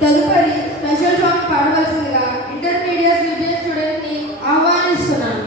తదుపరి special song పాడవలసిందిగా intermediate CBS స్టూడెంట్ని ఆహ్వానిస్తున్నాను.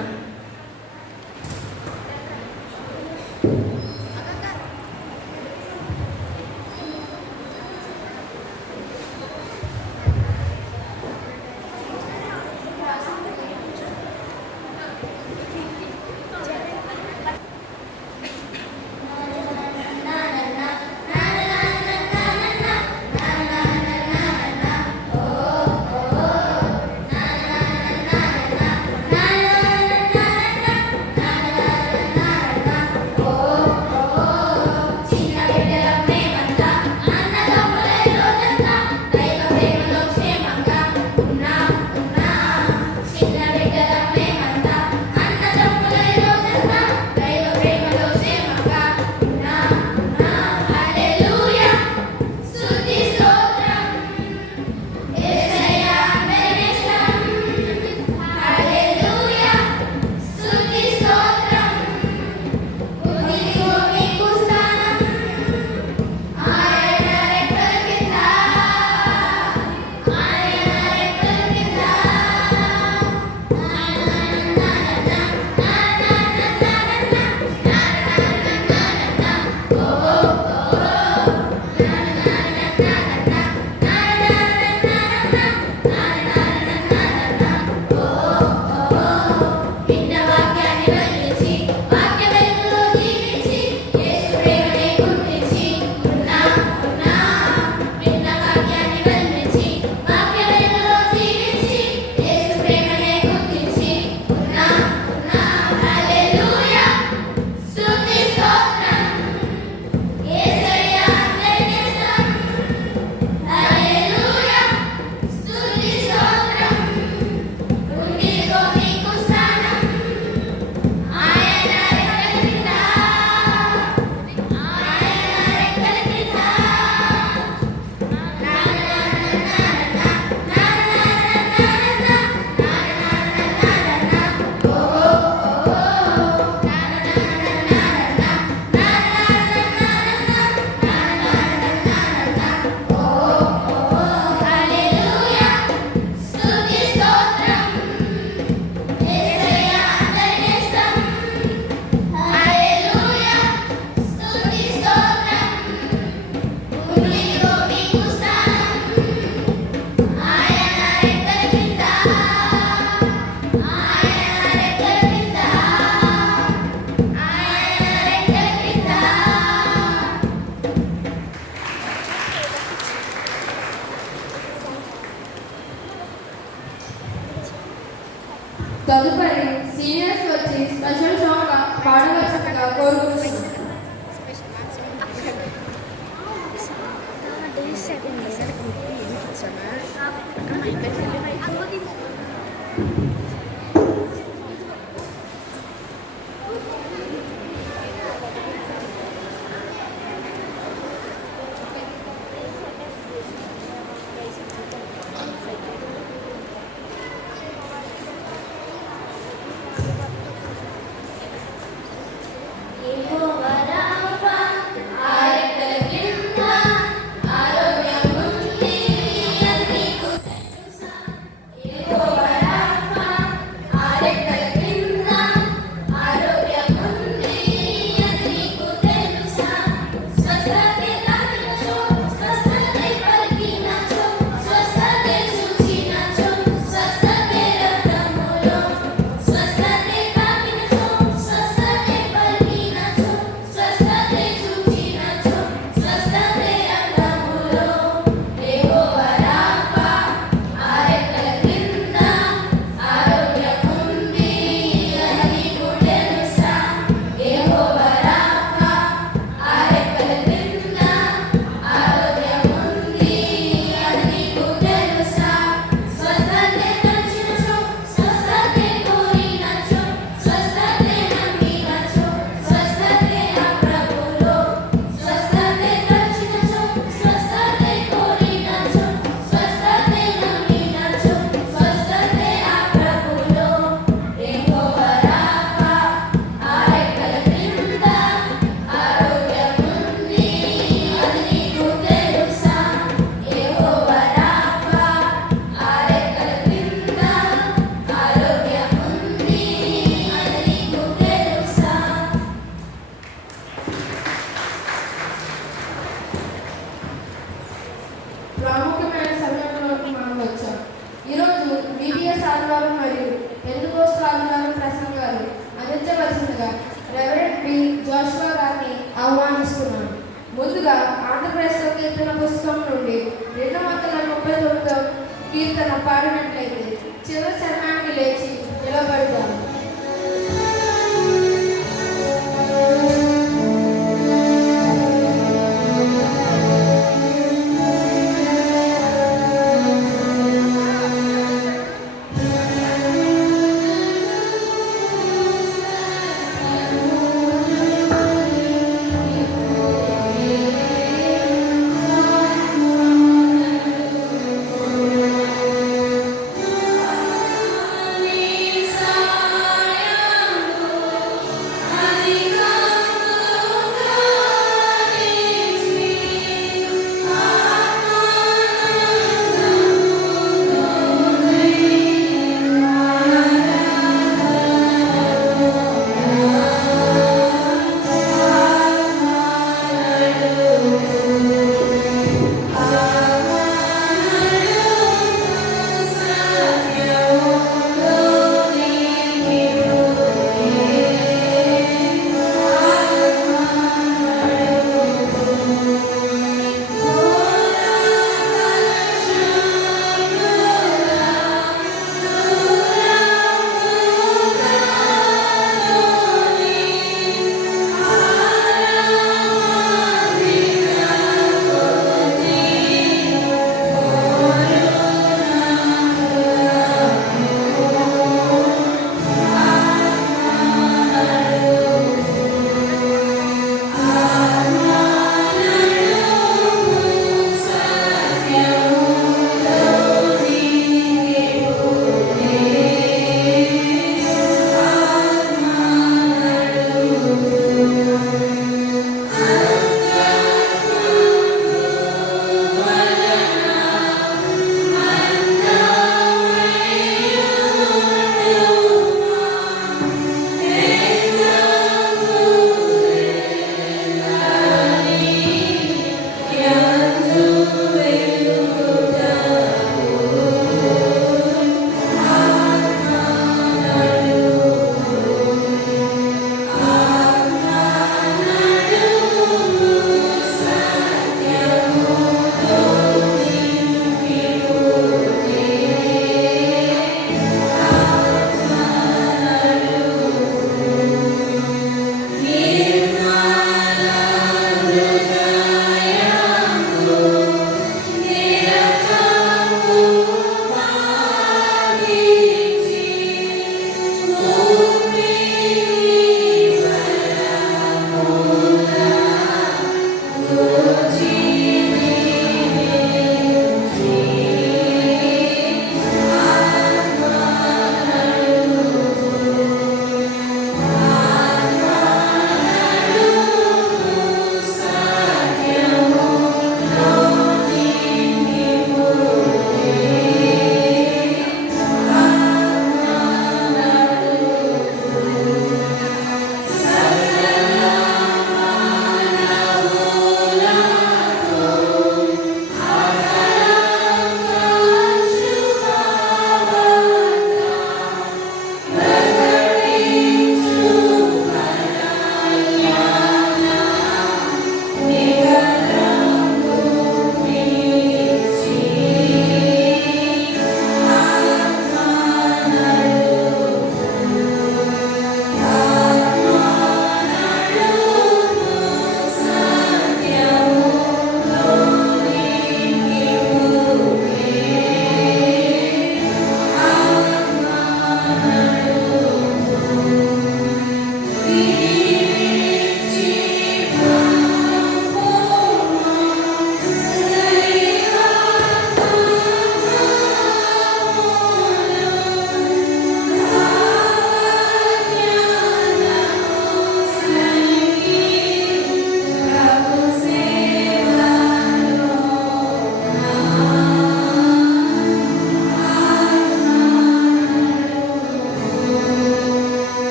తదుపరి సీనియర్స్ వచ్చి స్పెషల్ సాంగ్ పాడవలసిందిగా కోరుకుంటున్నాను. ప్రసంగంగా రెవరెండ్ బి జోషువా గారిని ఆహ్వానిస్తున్నాను. ముందుగా ఆంధ్రప్రదేశ్ కీర్తన పుస్తకం నుండి 239 కీర్తన పాడినట్లయితే చివరి చరణానికి లేచి నిలబడతాను. Lisa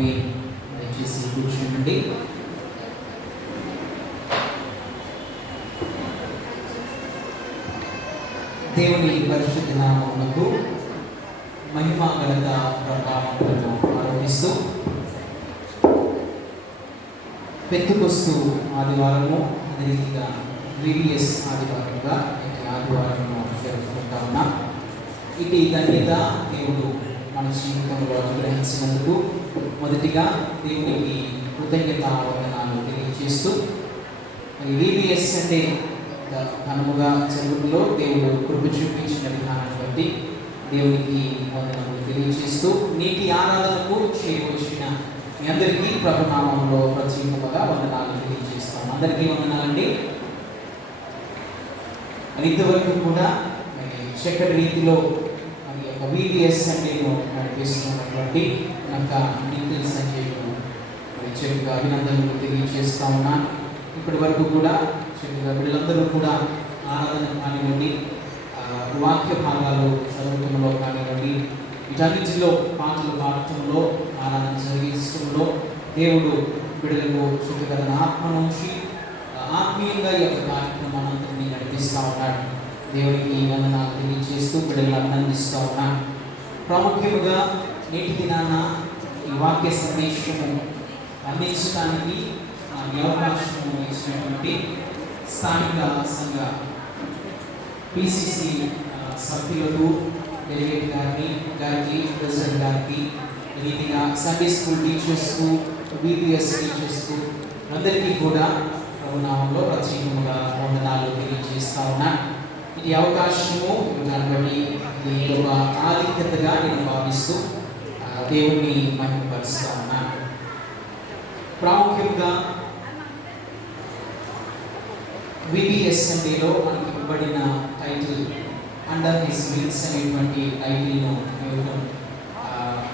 ఆమేన్. దయచేసి కూర్చోండి. దేవుని పరిశుద్ధ నామమునకు మహిమ ఘనత ప్రభావములను ఆరోపిస్తూ పెంతెకొస్తు ఆదివారము, అదే రీతిగా VBS ఆదివారంగా ఈ ఆదివారము జరుపుకుంటా ఉన్నాం. ఇటు ధన్యత దేవుడు మన జీవితంలో అనుగ్రహించినందుకు మొదటిగా దేవునికి కృతజ్ఞత వందనాలు తెలియజేస్తూ, VBS అంటే ఘనముగా జరుగులో దేవుడు కృప చూపించిన విధానాన్ని బట్టి దేవునికి వందనములు తెలియజేస్తూ, నీటి ఆరాధనకు చేరువచ్చిన మీ అందరికీ ప్రభునామంలో ప్రత్యేకముగా వందనాలు తెలియజేస్తాం. అందరికీ వందనాలండి. ఇంతవరకు కూడా చక్కటి రీతిలో మరి యొక్క VBS సండేను నడిపిస్తున్నటువంటి నిఖిల్ సంజయ్కు మరి చక్కగా అభినందనలు తెలియజేస్తా ఉన్నాను. ఇప్పటి వరకు కూడా చక్కగా వీళ్ళందరూ కూడా ఆరాధన కానివ్వండి, వాక్య భాగాలు చదవటంలో కానివ్వండి, వీటన్నిటిలో పాటలు పాడటంలో, ఆరాధన జరిగించడంలో దేవుడు బిడ్డలకు చక్కగా ఆత్మ నుంచి ఆత్మీయంగా ఈ యొక్క కార్యక్రమాన్ని నడిపిస్తూ ఉన్నాడు. దేవునికి వందనాలు తెలియజేస్తూ బిడ్డలను అభినందిస్తూ ఉన్నాను. ప్రాముఖ్యముగా నేటి దినాన ఈ వాక్య సందేశము అందించడానికి అవకాశం ఇచ్చినటువంటి స్థానిక సంఘ PCC సభ్యులకు, డెలిగేట్ గారికి, ప్రెసిడెంట్ గారికి, రీతిగా సండే స్కూల్ టీచర్స్కు, VBS టీచర్స్కు అందరికీ కూడా ప్రభునామంలో ప్రత్యేకముగా వందనాలు తెలియజేస్తా ఉన్నా. ఇది అవకాశము దాన్ని బట్టి ఇది ఒక ఆధిక్యతగా నేను భావిస్తూ దేవుణ్ణి మహిమపరుస్తా ఉన్నా. ప్రాముఖ్యంగా VBS సండేలో మనకి ఇవ్వబడిన టైటిల్ అండర్ హిస్ వింగ్స్ అనేటువంటి టైటిల్ను ఇవ్వడం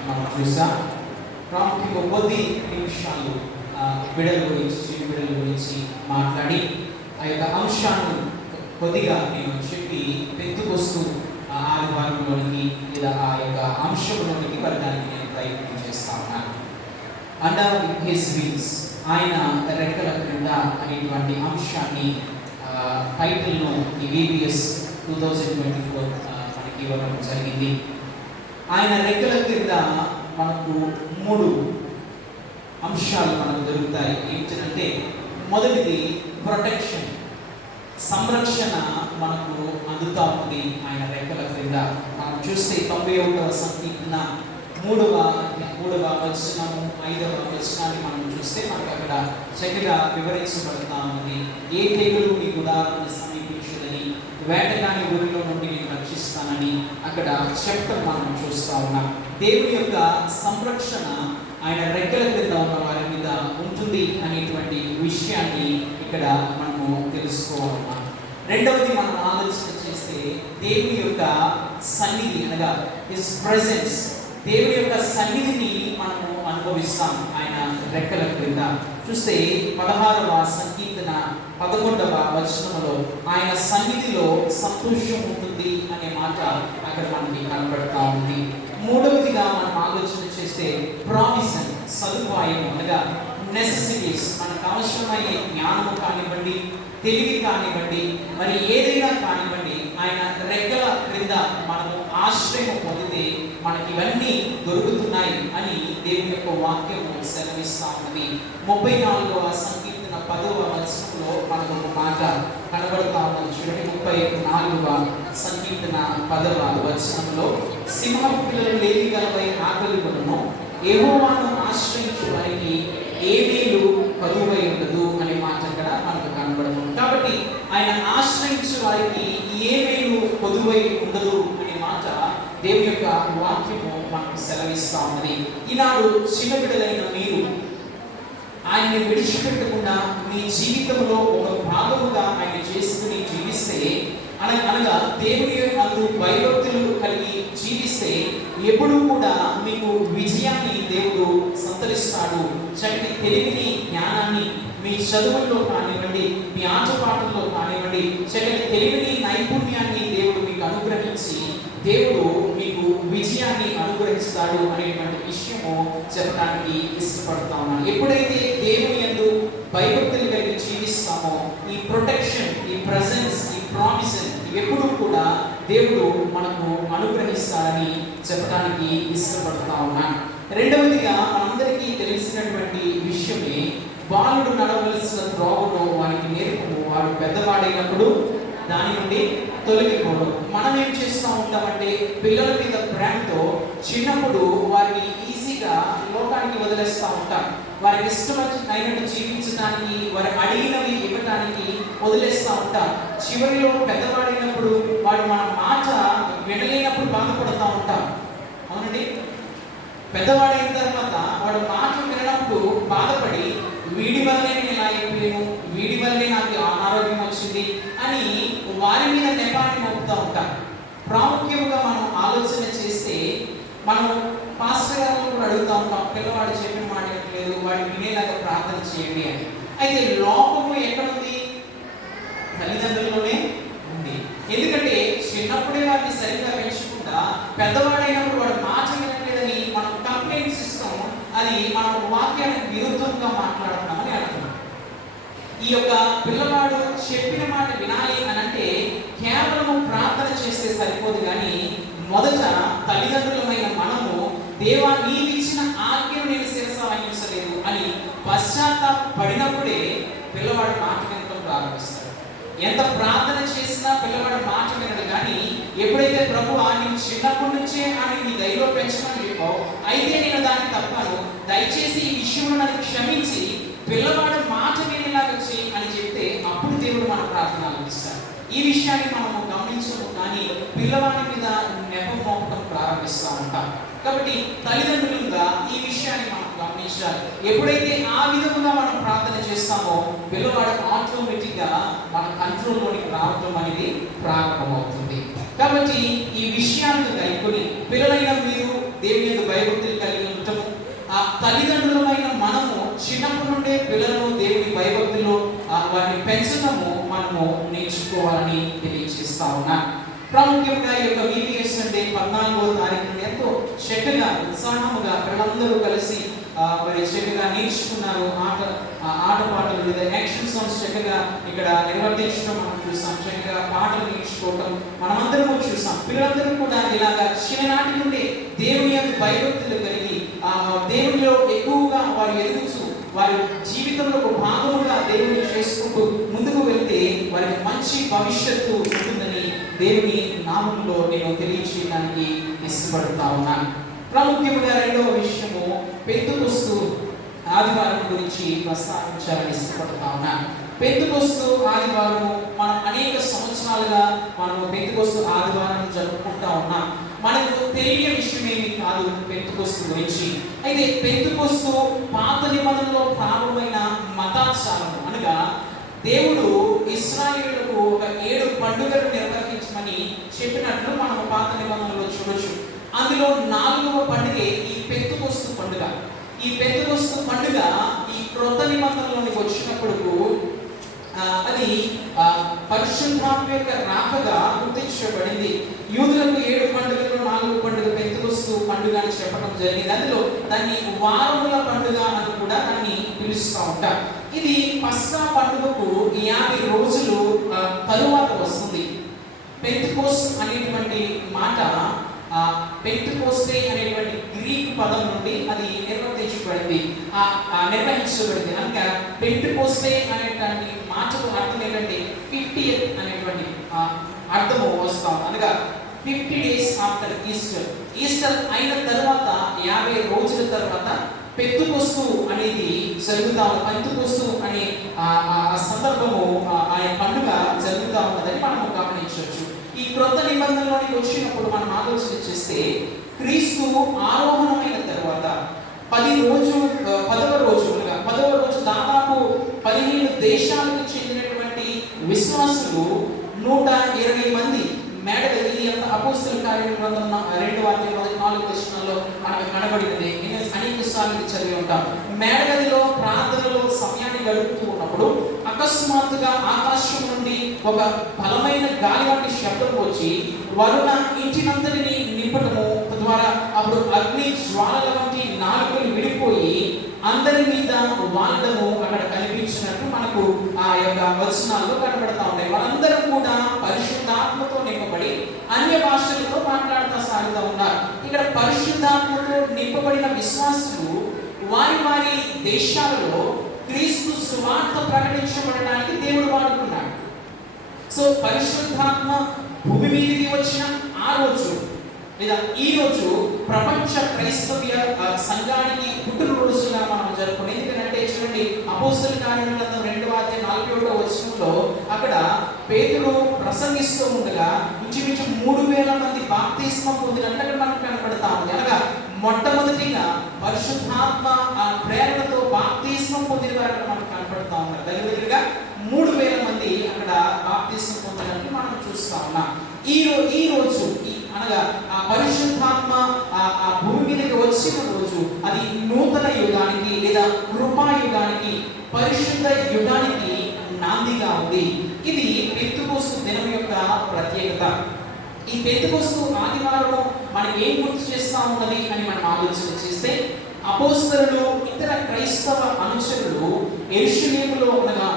మనం చూసాం. ప్రాముఖ్యంగా కొద్ది నిమిషాలు బిడ్డల గురించి, చిన్న బిడ్డల గురించి మాట్లాడి ఆ యొక్క అంశాన్ని కొద్దిగా నేను చెప్పి పెంతెకొస్తు ఆదివారంలోనికి లేదా ఆ యొక్క అంశంలోనికి వెళ్ళడానికి నేను ప్రయత్నం చేస్తా ఉన్నాను. అండర్ హిస్ వింగ్స్, ఆయన రెక్కల క్రింద అనేటువంటి అంశాన్ని టైటిల్ను ఈ VBS 2024 మనకి ఇవ్వడం జరిగింది. ఆయన రెక్కల క్రింద మనకు 3 అంశాలు మనకు దొరుకుతాయి. ఏంటంటే మొదటిది ప్రొటెక్షన్, సంరక్షణ మనకు అందుతా ఉంది ఆయన రెక్కల క్రింద. మనం చూస్తే 91వ సంకీర్తన 3వ వచనము 5వ వచనాన్ని మనం చూస్తే మనకు అక్కడ చక్కగా వివరించబడుతూ ఉంది. ఏ తెగులు నీ గుడారాన్ని సమీపించదని, వేటగాని ఊరిలో నుండి నేను రక్షిస్తానని అక్కడ చెప్పడం మనం చూస్తూ ఉన్నాం. దేవుని యొక్క సంరక్షణ ఆయన రెక్కల క్రింద ఉన్న వారి మీద ఉంటుంది అనేటువంటి విషయాన్ని ఇక్కడ మనము తెలుసుకోవాలన్నా. రెండవది మనం ఆలోచన చేస్తే దేవుని యొక్క సన్నిధి అనగా హిస్ ప్రెజెన్స్, దేవుని యొక్క సన్నిధిని మనము అనుభవిస్తాం ఆయన రెక్కల క్రింద. చూస్తే 16వ సంకీర్తన 11వ వచనంలో ఆయన సన్నిధిలో సంతోషం ఉంటుంది అనే మాట అక్కడ మనకి కనబడతా ఉంది. మూడవదిగా మనం ఆలోచన చేస్తే ప్రావిజన్, సదుపాయం అనగా నెసెసిటీస్, మనకు అవసరమయ్యే జ్ఞానము కానివ్వండి, తెలివి కానివ్వండి, మరి ఏదైనా కానివ్వండి, ఆయన రెక్కల క్రింద మనము ఆశ్రయం పొందితే మనకి ఇవన్నీ దొరుకుతున్నాయి అని దేవుని యొక్క వాక్యము సెలవిస్తా ఉన్నది. 34వ సంకీర్తన 10వ వచనంలో మనకు ఒక మాట కనబడతా ఉన్నది. చూడండి, 34వ సంకీర్తన 10వ వచనంలో, సింహపు పిల్లలు లేవిగలపై ఆకలి కొనును, యెహోవాను ఆశ్రయించు వారికి ఏ మేలు కరువై ఉండదు అనే మాట అక్కడ మనకు కనబడుతుంది. కాబట్టి ఆయన ఆశ్రయించు వారికి ఏ మేలు కొదువై ఉండదు అనే మాట దేవుని యొక్క వాక్యము మనకు సెలవిస్తా ఉన్నది. ఈనాడు చిన్న బిడ్డలైన మీరు ఆయన్ని విడిచిపెట్టకుండా మీ జీవితంలో ఒక భాగముగా ఆయన చేసుకుని జీవిస్తే, అనగా దేవుని అందు భయభక్తులు కలిగి జీవిస్తే ఎప్పుడు కూడా మీకు విజయాన్ని దేవుడు సంతరిస్తాడు. చక్కటి తెలివిని, జ్ఞానాన్ని మీ చదువుల్లో కానివ్వండి, మీ ఆటపాటల్లో కానివ్వండి, చక్కటి తెలివిని, నైపుణ్యాన్ని దేవుడు మీకు అనుగ్రహించి దేవుడు మీకు విజయాన్ని అనుగ్రహిస్తాడు అనేటువంటి విషయము చెప్పడానికి ఇష్టపడతా ఉన్నాను. ఎప్పుడైతే దేవుని యందు భయభక్తులు కలిగి జీవిస్తామో ఈ ప్రొటెక్షన్, ఈ ప్రెజెన్స్, ఈ ప్రామిస్ ఎప్పుడు కూడా దేవుడు మనకు అనుగ్రహిస్తారని చెప్పడానికి ఇష్టపడతా ఉన్నాను. రెండవదిగా మనందరికీ తెలిసినటువంటి విషయమే, బాలుడు నడవలసిన త్రోవను వానికి నేర్పుము, వాడు పెద్దవాడైనప్పుడు దాని నుండి తొలగిపోవడం. మనం ఏం చేస్తూ ఉంటామంటే పిల్లల మీద ప్రేమతో చిన్నప్పుడు వారిని ఈజీగా లోకానికి వదిలేస్తూ ఉంటాం. వారికి ఇష్టమైనట్టు జీవించడానికి, వారు అడిగినవి ఇవ్వడానికి వదిలేస్తూ ఉంటాం. చివరిలో పెద్దవాడైనప్పుడు వాడు మన మాట వినలేనప్పుడు బాధపడుతూ ఉంటాం. అవునండి, పెద్దవాడైన తర్వాత వాడు మాట వినప్పుడు బాధపడి వీడి వల్లే నేను ఇలా అయిపోయాను, వీడి వల్లే నాకు అనారోగ్యం వచ్చింది అని వారి మీద నెపాన్ని మోపుతూ ఉంటాం. ప్రాముఖ్యంగా మనం ఆలోచన చేస్తే మనం పాస్టర్ గారు కూడా అడుగుతూ ఉంటాం, పిల్లవాడు చెప్పిన మాట లేదు, వాడు వినేలాగా ప్రార్థన చేయండి అని. అయితే లోపము ఎక్కడుంది? తల్లిదండ్రుల్లోనే ఉంది. ఎందుకంటే చిన్నప్పుడే వారిని సరిగ్గా పెంచకుండా పెద్దవాడైనప్పుడు వాడు మాట వినట్లేదని మనం కంప్లైంట్స్ ఇస్తాం. అది మనం వాక్యానికి విరుద్ధంగా మాట్లాడుతున్నామని అర్థం. ఈ యొక్క పిల్లవాడు చెప్పిన మాట వినాలి అని అంటే కేవలము ప్రార్థన చేస్తే సరిపోదు, కానీ మొదట తల్లిదండ్రులమైన మనము దేవా నీవిచ్చిన ఆజ్ఞను నేను శిరస వహించలేదు అని పశ్చాత్తాపడినప్పుడే పిల్లవాడు మాట వినడం ప్రారంభిస్తాడు. ఎంత ప్రార్థన చేసినా పిల్లవాడు మాట వినడు. కానీ ఎప్పుడైతే ప్రభువా నీవు చిన్నప్పటి నుంచే అని నీ దయలో పెంచమని చెప్పావు, అయితే నేను దాన్ని తప్పాను, దయచేసి ఈ విషయంలో నన్ను క్షమించి పిల్లవాడు మాట వినేలాగా చేయి అని చెప్తే అప్పుడు దేవుడు మన ప్రార్థన ఆలకిస్తాడు. ఈ విషయాన్ని మనము గమనించము, కానీ పిల్లవాడి మీద నెపం మోపడం ప్రారంభిస్తూ ఉంటాం. కాబట్టి తల్లిదండ్రులుగా ఈ విషయాన్ని మనం గమనించాలి. ఎప్పుడైతే ఆ విధముగా మనం ప్రార్థన చేస్తామో పిల్లవాడు ఆటోమేటిక్గా మన కంట్రోల్లోనికి రావడం అనేది ప్రారంభమవుతుంది. కాబట్టి ఈ విషయాన్ని కలుపుకొని పిల్లలైన మీరు దేవుని యొక్క భయభక్తులు కలిగి ఉండటము, ఆ తల్లిదండ్రులమైన మనము చిన్నప్పటి నుండే పిల్లలను దేవుని భయభక్తులు వారిని పెంచడము మనము నేర్చుకోవాలని తెలియజేస్తా ఉన్నా. ప్రాముఖ్యంగా ఈ యొక్క VBS అంటే 14వ తారీఖున ఎంతో చక్కగా ఉత్సాహముగా పిల్లలందరూ కలిసి మరి చక్కగా నేర్చుకున్నారు. ఆటపాటలు లేదా యాక్షన్ సాంగ్స్ చక్కగా ఇక్కడ నిర్వర్తించడం మనం చూసాం. చక్కగా పాటలు నేర్చుకోవటం మనమందరము చూసాం. పిల్లలందరూ కూడా ఇలాగా చిన్ననాటి నుండి దేవుని యొక్క భయభక్తులు కలిగి దేవునిలో ఎక్కువగా వారు ఎదుగుతూ వారి జీవితంలో ఒక భాగముగా దేవుని చేసుకుంటూ ముందుకు వెళ్తే వారికి మంచి భవిష్యత్తు ఉంటుందని దేవుని నామంలో నేను తెలియజేయడానికి ఇష్టపడుతా ఉన్నాను. ప్రాముఖ్యంగా రెండవ విషయము పెంతెకొస్తు ఆదివారం గురించి ప్రస్తావించాలని ఇష్టపడుతా ఉన్నాను. పెంతెకొస్తు ఆదివారము మనం అనేక సంవత్సరాలుగా మనము పెంతెకొస్తు ఆదివారం జరుపుకుంటా ఉన్నాం. మనకు తెలియని విషయం ఏమి కాదు పెంతెకొస్తు గురించి. అయితే పెంతెకొస్తు పాత నిబంధనలో ప్రారంభమైన మతాచారము అనగా దేవుడు ఇశ్రాయేలులకు ఒక 7 పండుగలు నిర్వహించమని చెప్పినట్లు మనం పాత నిబంధనలో చూడొచ్చు. అందులో 4వ పండుగ ఈ పెంతెకొస్తు పండుగ. ఈ పెంతెకొస్తు పండుగ ఈ క్రొత్త నిబంధనలోనికి వచ్చినప్పుడు అది పరిశుద్ధాత్మ యొక్క రాకగా గుర్తించబడింది. యూదులకు 7 పండుగలు, 4వ పండుగ పెంతెకొస్తు పండుగ అని చెప్పడం జరిగింది. అందులో దాన్ని వారముల పండుగ అని కూడా దాన్ని పిలుస్తూ ఉంటారు. ఇది పస్కా పండుగకు 50 రోజులు తరువాత వస్తుంది. పెంతెకోస్తు అనేటువంటి మాట పెంటెకోస్తే అనేటువంటి గ్రీక్ పదం నుండి అది నిర్వహించబడింది. కనుక పెంటెకోస్తే అనేటువంటి మాటకు అర్థం ఏంటంటే 50th అనేటువంటి అర్థము వస్తాం. అనగా 50 days ఆఫ్టర్ ఈస్టర్. ఈస్టర్ అయిన తర్వాత 50 రోజుల తర్వాత పెంతెకొస్తు అనేది జరుగుతా ఉంది. పెంతెకొస్తు అనే సందర్భము ఆ పండుగ జరుగుతూ ఉన్నదని మనం గమనించవచ్చు. ఈ క్రొత్త నిబంధనలోకి వచ్చినప్పుడు మనం ఆలోచన చేస్తే క్రీస్తు ఆరోహణమైన తర్వాత 10వ రోజు దాదాపు 15 దేశాలకు చెందినటువంటి విశ్వాసులు 120 మంది మేడగది. ఇది అంత అపోస్తల కార్యం గ్రంథం 2:4 మనకు కనబడినది. అనేక సార్లు చదివి ఉంటాం. మేడగదిలో ప్రార్థనలో సమయాన్ని గడుపుతూ ఉన్నప్పుడు అకస్మాత్తుగా ఆకాశం నుండి ఒక బలమైన గాలి వంటి శబ్దం వచ్చి వరుణ ఇంటినంతటిని నింపటము, ద్వారా అప్పుడు అగ్ని జ్వాలల వంటి నాలుకలు విడిపోయి అందరి మీద వాడము అక్కడ కనిపించినట్టు మనకు ఆ యొక్క వచనాల్లో కనబడతా ఉంటాయి. వాళ్ళందరూ కూడా పరిశుద్ధాత్మతో నింపబడి అన్య భాషలతో మాట్లాడుతూ సాగుతూ ఉన్నారు. ఇక్కడ పరిశుద్ధాత్మతో నింపబడిన విశ్వాసులు వారి వారి దేశాలలో క్రీస్తు సువార్త ప్రకటించబడడానికి దేవుడు వాడుకున్నాడు. సో పరిశుద్ధాత్మ భూమి మీదకి వచ్చిన ఆ రోజు లేదా ఈ రోజు ప్రపంచ క్రైస్తవ్య సంఘానికి పుట్టినరోజుగా మనం జరుపుకున్నాం. ఎందుకంటే చూడండి, అపోస్తలుల కార్యముల గ్రంథం 2:41 వచనంలో అక్కడ పేతురు ప్రసంగిస్తూ ఉండగా ఇంచుమించు 3000 మంది బాప్తిస్మం పొందినట్లు అక్కడ మనకు కనబడతా ఉంది. అనగా మొట్టమొదటిగా పరిశుద్ధాత్మ ప్రేరణతో బాప్తిస్మం పొందిన వారు మనకు కనబడతా ఉన్నారు. దగ్గరగా 3000 మంది అక్కడ బాప్తిస్మం పొందినట్లు మనం చూస్తా ఉన్నాం. ఈ రోజు అనగా ఆ పరిశుద్ధాత్మ ఆ భూమి మీదకి వచ్చిన రోజు అది నూతన యుగానికి లేదా కృపాయుగానికి పరిశుద్ధ యుగానికి నాందిగా ఉంది. ఇది పెంతెకొస్తు దినం యొక్క ప్రత్యేకత. ఈ పెంతెకొస్తు ఆదివారం మనకి ఏం గుర్తు చేస్తా ఉన్నది అని మనం ఆలోచన చేస్తే, అపోస్తలులు ఇతర క్రైస్తవ అనుచరులు యెరూషలేములో అనగా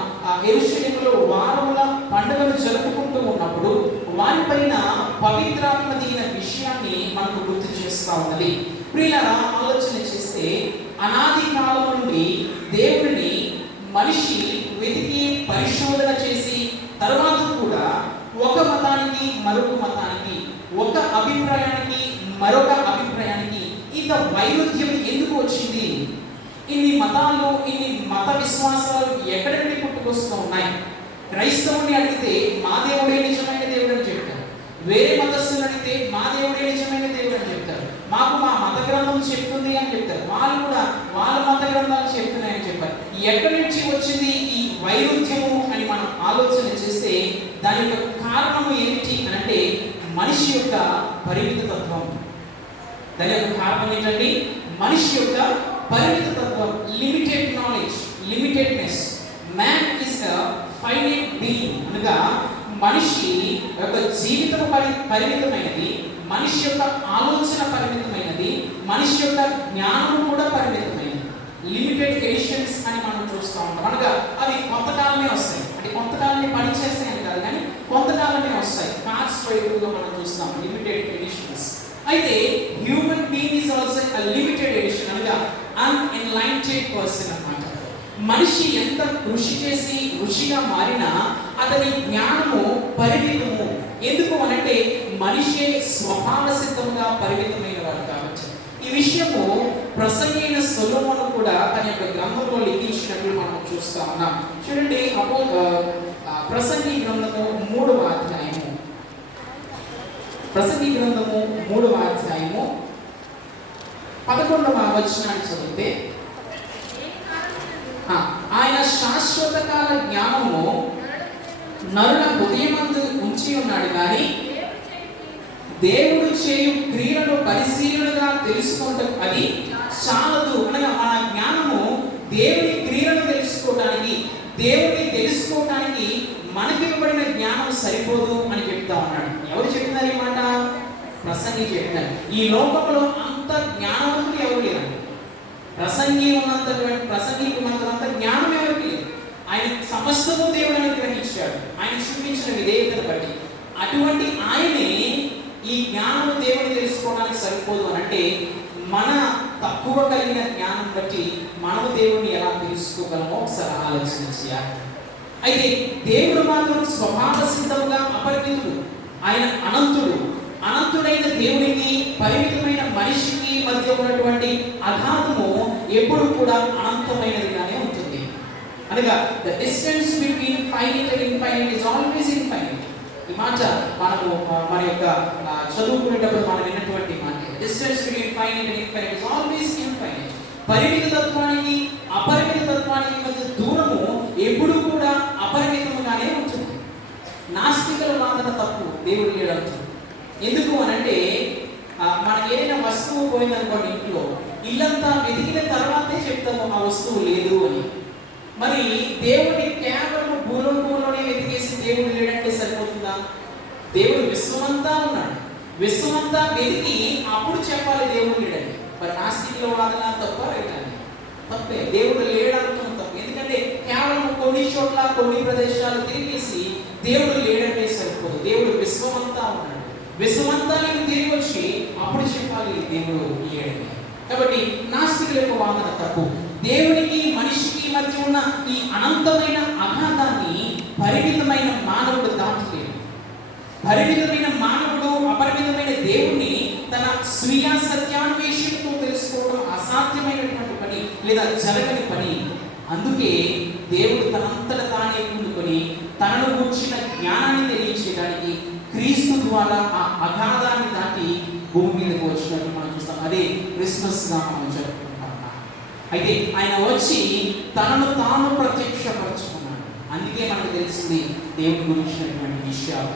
యెరూషలేములో వారముల పండుగను జరుపుకుంటూ ఉన్నప్పుడు వారిపైన పవిత్రాత్మ దిగిన విషయాన్ని మనకు గుర్తు చేస్తా ఉన్నది. ప్రియులారా, ఆలోచన చేస్తే అనాది కాలం నుండి దేవుడిని మనిషి వెతికి పరిశోధన చేసి తర్వాత కూడా ఒక మతానికి మరొక మతానికి, ఒక అభిప్రాయానికి మరొక అభిప్రాయానికి ఇంత వైరుధ్యం ఎందుకు వచ్చింది? ఇన్ని మతాలు, ఇన్ని మత విశ్వాసాలు ఎక్కడి నుండి పుట్టుకొస్తూ ఉన్నాయి? క్రైస్తవుని అడిగితే మా దేవుడే నిజమైన దేవుడు అని చెప్తారు. వేరే మతస్థులు అడిగితే మా దేవుడే నిజమైన దేవుడు అని చెప్తారు. మాకు మా మత గ్రంథం చెప్తుంది అని చెప్తారు. వాళ్ళు కూడా వాళ్ళ మత గ్రంథాలు చెప్తున్నాయని చెప్పారు. ఎక్కడి నుంచి వచ్చింది ఈ వైరుధ్యము అని మనం ఆలోచన చేస్తే దాని యొక్క కారణము ఏమిటి అని అంటే మనిషి యొక్క పరిమిత తత్వం. దాని యొక్క కారణం ఏంటంటే మనిషి యొక్క పరిమిత తత్వం, limited knowledge, limitedness. Man is a finite being. అనగా మనిషి యొక్క జీవితం పరిమితమైనది, మనిషి యొక్క ఆలోచన పరిమితమైనది, మనిషి యొక్క జ్ఞానం కూడా పరిమితమైనది. లిమిటెడ్ ఎడిషన్స్ అని మనం చూస్తూ ఉంటాం. అనగా అవి కొంతకాలమే వస్తాయి. అంటే కొంతకాలమే పనిచేస్తాయని కాదు, కానీ కొంతకాలమే వస్తాయి. కార్స్ వైపుగా మనం చూస్తాం లిమిటెడ్ ఎడిషన్స్. అయితే human being is also a limited edition, అనగా అన్ఎన్లైటెడ్ పర్సన్ అన్నమాట. మనిషి ఎంత కృషి చేసి ఋషిగా మారినా అతని జ్ఞానము పరిమితము. ఎందుకు అనంటే మనిషి స్వభావ సిద్ధంగా పరిమితమైన వాడు కాబట్టి. ఈ విషయము ప్రసంగైన సొలొమోను కూడా తన యొక్క గ్రంథంలో లిఖించినట్లు మనం చూస్తా ఉన్నాం. చూడండి, ప్రసంగి గ్రంథము 3వ అధ్యాయము, ప్రసంగి గ్రంథము 3వ అధ్యాయము 11వ వచనాన్ని చదివితే, ఆయన శాశ్వత కాల జ్ఞానము నరుల హృదయమందు ఉంచి ఉన్నాడు, కానీ దేవుడు చేయు క్రియలను పరిశీలనగా తెలుసుకుంటకు అది చాలదు. అనగా మన జ్ఞానము దేవుని క్రియలను తెలుసుకోవడానికి, దేవుని తెలుసుకోవడానికి మనకి ఇవ్వబడిన జ్ఞానం సరిపోదు అని చెప్తా ఉన్నాడు. ఎవరు చెప్తున్నారు ఈ మాట? ప్రసంగి చెప్తున్నారు. ఈ లోకంలో అంత జ్ఞానవంతులు ఎవరు లేరు. ప్రసంగికి ఉన్నంత జ్ఞానం ఎవరికి లేదు. ఆయన సమస్తము దేవుడు అనుగ్రహించాడు ఆయన చూపించిన విధేయతను బట్టి. అటువంటి ఆయనే ఈ జ్ఞానము దేవుని తెలుసుకోవడానికి సరిపోదు అని అంటే మన తక్కువ కలిగిన జ్ఞానం బట్టి మనము దేవుని ఎలా తెలుసుకోగలమో ఒకసారి ఆలోచన చేయాలి. అయితే దేవుడు మాత్రం స్వభావ సిద్ధంగా అపరిమితుడు. ఆయన అనంతుడు. అనంతుడైన దేవునికి పరిమితమైన మనిషికి మధ్య ఉన్నటువంటి అగాధము ఎప్పుడు కూడా అనంతమైనదిగానే ఉంటుంది. అనగా the distance between finite and infinite is always infinite. ఈ మాట మనము మన యొక్క చదువుకునేటప్పుడు మనం విన్నటువంటి మాట. Distance between finite and infinite is always infinite. పరిమిత తత్వానికి అపరిమిత తత్వానికి మధ్య దూరము ఎప్పుడు కూడా అపరిమితముగానే ఉంటుంది. నాస్తికుల వాదన తప్పు, దేవుడు లేడంటుంది. ఎందుకు అనంటే మనకి ఏదైనా వస్తువు పోయిందనుకోండి, ఇంట్లో ఇల్లంతా వెతికిన తర్వాతే చెప్తాము ఆ వస్తువు లేదు అని. మరి దేవుడిని కేవలం భూలోకంలోనే వెతికేసి దేవుడు లేడంటే సరిపోతుందా? దేవుడు విశ్వమంతా ఉన్నాడు. విశ్వమంతా వెతికి అప్పుడు చెప్పాలి దేవుడు లేడని. మరి నాస్తికుల వాదన తప్ప రైటండి? తప్పే. దేవుడు లేడనుకున్న తప్పు. ఎందుకంటే కేవలం కొన్ని చోట్ల కొన్ని ప్రదేశాలు తిరిగేసి దేవుడు లేడంటే సరిపోదు. దేవుడు విశ్వమంతా ఉన్నాడు. విశ్వమంతా నీకు తిరిగి వచ్చి అప్పుడు చెప్పాలి దేవుడు లేడని. కాబట్టి నాస్తికుల యొక్క వాదన తప్పు. దేవునికి మనిషికి మధ్య ఉన్న ఈ అనంతమైన అగాధాన్ని పరిమితమైన మానవుడు దాటలేడు. పరిమితమైన మానవుడు అపరిమితమైన దేవుణ్ణి తన స్వీయ సత్యాన్వేషణతో తెలుసుకోవడం అసాధ్యమైనటువంటి పని, లేదా జరగని పని. అందుకే దేవుడు తనంతట తానే ముందుకొని తనను కూర్చిన జ్ఞానాన్ని తెలియచేయడానికి క్రీస్తు ద్వారా ఆ అగాధాన్ని దాటి భూమి మీదకి వచ్చినట్టు మనం చూస్తాం. అదే క్రిస్మస్ గా మనం జరుపుకుంటాం. అయితే ఆయన వచ్చి తనను తాను ప్రత్యక్షపరచుకున్నాడు. అందుకే మనకు తెలిసింది దేవుని గురించినటువంటి విషయాలు.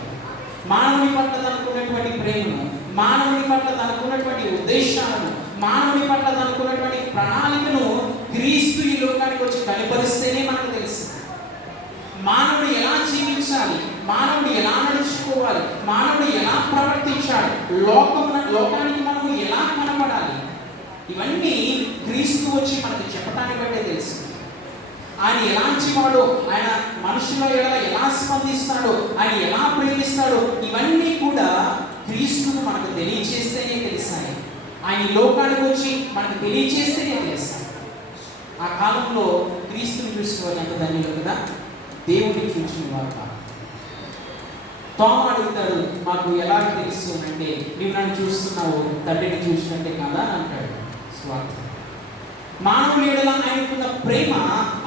మానవుని పట్ల తనకున్నటువంటి ప్రేమను, మానవుని పట్ల తనకున్నటువంటి ఉద్దేశాలను, మానవుని పట్ల తనకున్నటువంటి ప్రణాళికను క్రీస్తు ఈ లోకానికి వచ్చి కనిపరిస్తేనే మనకు తెలుస్తుంది. మానవుడు ఎలా జీవించాలి, మానవుడు ఎలా నడుచుకోవాలి, మానవుడు ఎలా ప్రవర్తించాలి, లోకానికి మనము ఎలా కనపడాలి, ఇవన్నీ క్రీస్తు వచ్చి మనకు చెప్పడానికి బట్టే తెలుసు. ఆయన ఎలాంటి వాడో, ఆయన మనుషుల ఎలా స్పందిస్తాడో, ఆయన ఎలా ప్రేమిస్తాడో, ఇవన్నీ కూడా క్రీస్తును మనకు తెలియచేస్తేనే తెలుస్తాయి. ఆయన లోకానికి వచ్చి మనకు తెలియచేస్తేనే తెలుస్తాయి. ఆ కాలంలో క్రీస్తుని చూసిన వాళ్ళు ఎంత ధన్యులు కదా, దేవుడిని చూసిన వారు. తోమ అడుగుతాడు, మాకు ఎలా తెలుసు అంటే, నువ్వు నన్ను చూస్తున్నావు తండ్రిని చూసినట్టే కదా అని అంటాడు. స్వార్థం. మానవుని ఎడల ఆయనకున్న ప్రేమ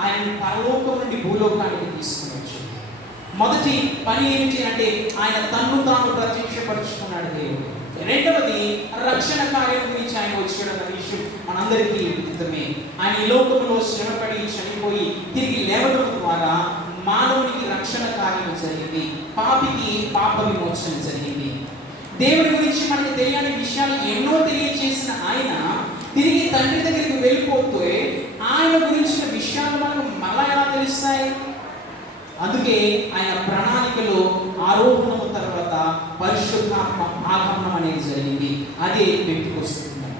ఆయన పరలోకం నుండి భూలోకానికి తీసుకుని వచ్చింది. మొదటి పని ఏమిటి అంటే ఆయన తన్ను తాను ప్రత్యక్షపరుచుకున్నాడు దేవుడు. రెండవది రక్షణ కార్యం గురించి ఆయన వచ్చాడన్న విషయం మనందరికీ విదితమే. ఆయన ఈ లోకంలో శ్రమపడి చనిపోయి తిరిగి లేవడం ద్వారా మానవునికి రక్షణ కార్యం జరిగింది, పాపికి పాప విమోచన జరిగింది. దేవుడి గురించి మనకు తెలియని విషయాలు ఎన్నో తెలియజేసిన ఆయన తిరిగి తండ్రి దగ్గరికి వెళ్ళిపోతే ఆయన గురించిన విషయాలు మనకు మళ్ళా ఎలా తెలుస్తాయి? అందుకే ఆయన ప్రణాళికలో ఆరోహణం తర్వాత పరిశుద్ధాత్మ ఆగమనం అనేది జరిగింది. అదే పెట్టుకొస్తుంది.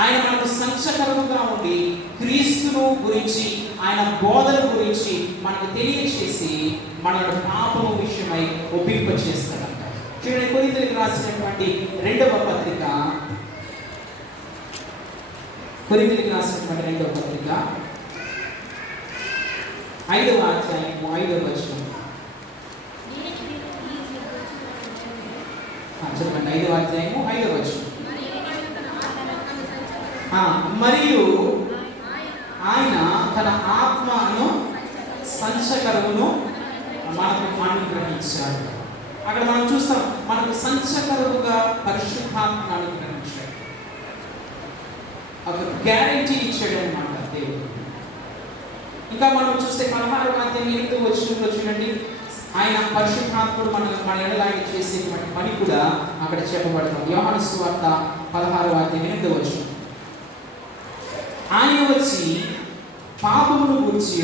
ఆయన మనకు సంచకరముగా ఉండి క్రీస్తును గురించి, ఆయన బోధన గురించి మనకు తెలియచేసి మనకు పాపము విషయమై ఒప్పింప చేస్తాడంట. చూడండి, కొరింథీయులకు రాసినటువంటి 2వ పత్రిక, కొరింథీయులకు రాసినటువంటి 2వ పత్రిక 5వ అధ్యాయము 5వ వచనం. చెప్పండి, 5వ అధ్యాయము 5వ వచనం. మరియు ఆయన తన ఆత్మను సంచకరమును మనకు అనుగ్రహించాడు. అక్కడ మనం చూస్తాం, మనకు సంచకరముగా పరిశుద్ధాత్మను అనుగ్రహించాడు. ఒక గ్యారెంటీ ఇచ్చాడు అన్నమాట దేవుడు. ఇంకా మనం చూస్తే 16వ అధ్యాయం 8వ వచనంలో చూడండి, ఆయన పరిశుద్ధాత్ముడు మన ఎడల ఆయన చేసేటువంటి పని కూడా అక్కడ చెప్పబడుతుంది. యోహాను సువార్త 16వ అధ్యాయం 8వ వచనం. ఆయన వచ్చి పాపమును గూర్చి,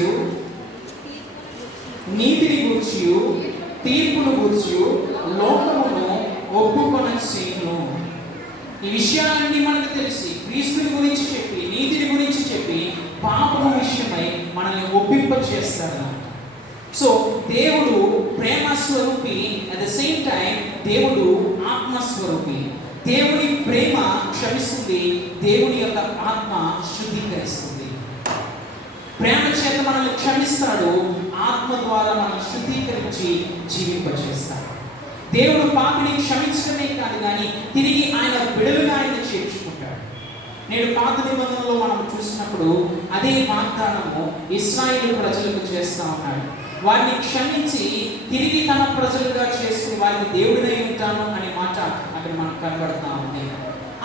నీతిని గూర్చి, తీర్పును గూర్చి లోకమును ఒప్పుకొనెను. ఈ విషయాలన్నీ మనకు తెలిసి క్రీస్తుని గురించి చెప్పి, నీతిని గురించి చెప్పి, పాపము విషయమై మనల్ని ఒప్పింప చేస్తాడు. సో దేవుడు ప్రేమ స్వరూపి, అట్ ద సేమ్ టైం దేవుడు ఆత్మస్వరూపి. దేవుని ప్రేమ క్షమిస్తుంది, దేవుని యొక్క ఆత్మ శుద్ధీకరిస్తుంది. ప్రేమ చేత మనల్ని క్షమిస్తాడు, ఆత్మ ద్వారా మనల్ని శుద్ధీకరించి జీవింపచేస్తాడు. దేవుడు పాపిని క్షమించడమే కాదు కానీ తిరిగి ఆయన బిడలుగా ఆయన చేర్చుకుంటాడు. నేడు పాత నిబంధనలో మనం చూసినప్పుడు అదే వాగ్దానము ఇశ్రాయేలు ప్రజలకు చేస్తా ఉన్నాడు. వారిని క్షమించి తిరిగి తన ప్రజలుగా చేసుకుని వారికి దేవుడినై ఉంటాను అనే మాట అక్కడ మనకు కనబడతా ఉంది.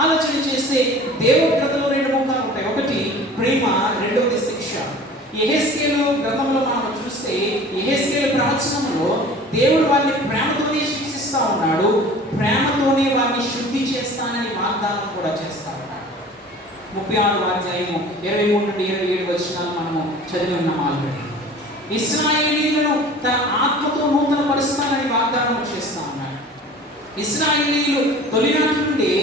ఆలోచన చేస్తే దేవుడి గ్రంథంలో 2 ముఖాలు ఉంటాయి. ఒకటి ప్రేమ, రెండవది శిక్ష. యెహెజ్కేలు గ్రంథంలో మనం చూస్తే యెహెజ్కేలు ప్రవచనంలో దేవుడు వారిని ప్రేమతోనే శిక్షిస్తా ఉన్నాడు, ప్రేమతోనే వారిని శుద్ధి చేస్తానని వాగ్దానం కూడా చేస్తా ఉన్నాడు. 36వ అధ్యాయము 23 నుండి 27 వచనాలు మనము చదివి ఉన్నాం ఆల్రెడీ. ఇశ్రాయేలీయులను తన ఆత్మతో నూతన పరుస్తానని వాగ్దానం చేస్తా ఉన్నాడు. ఇశ్రాయేలీయులు తొలినాటి నుండి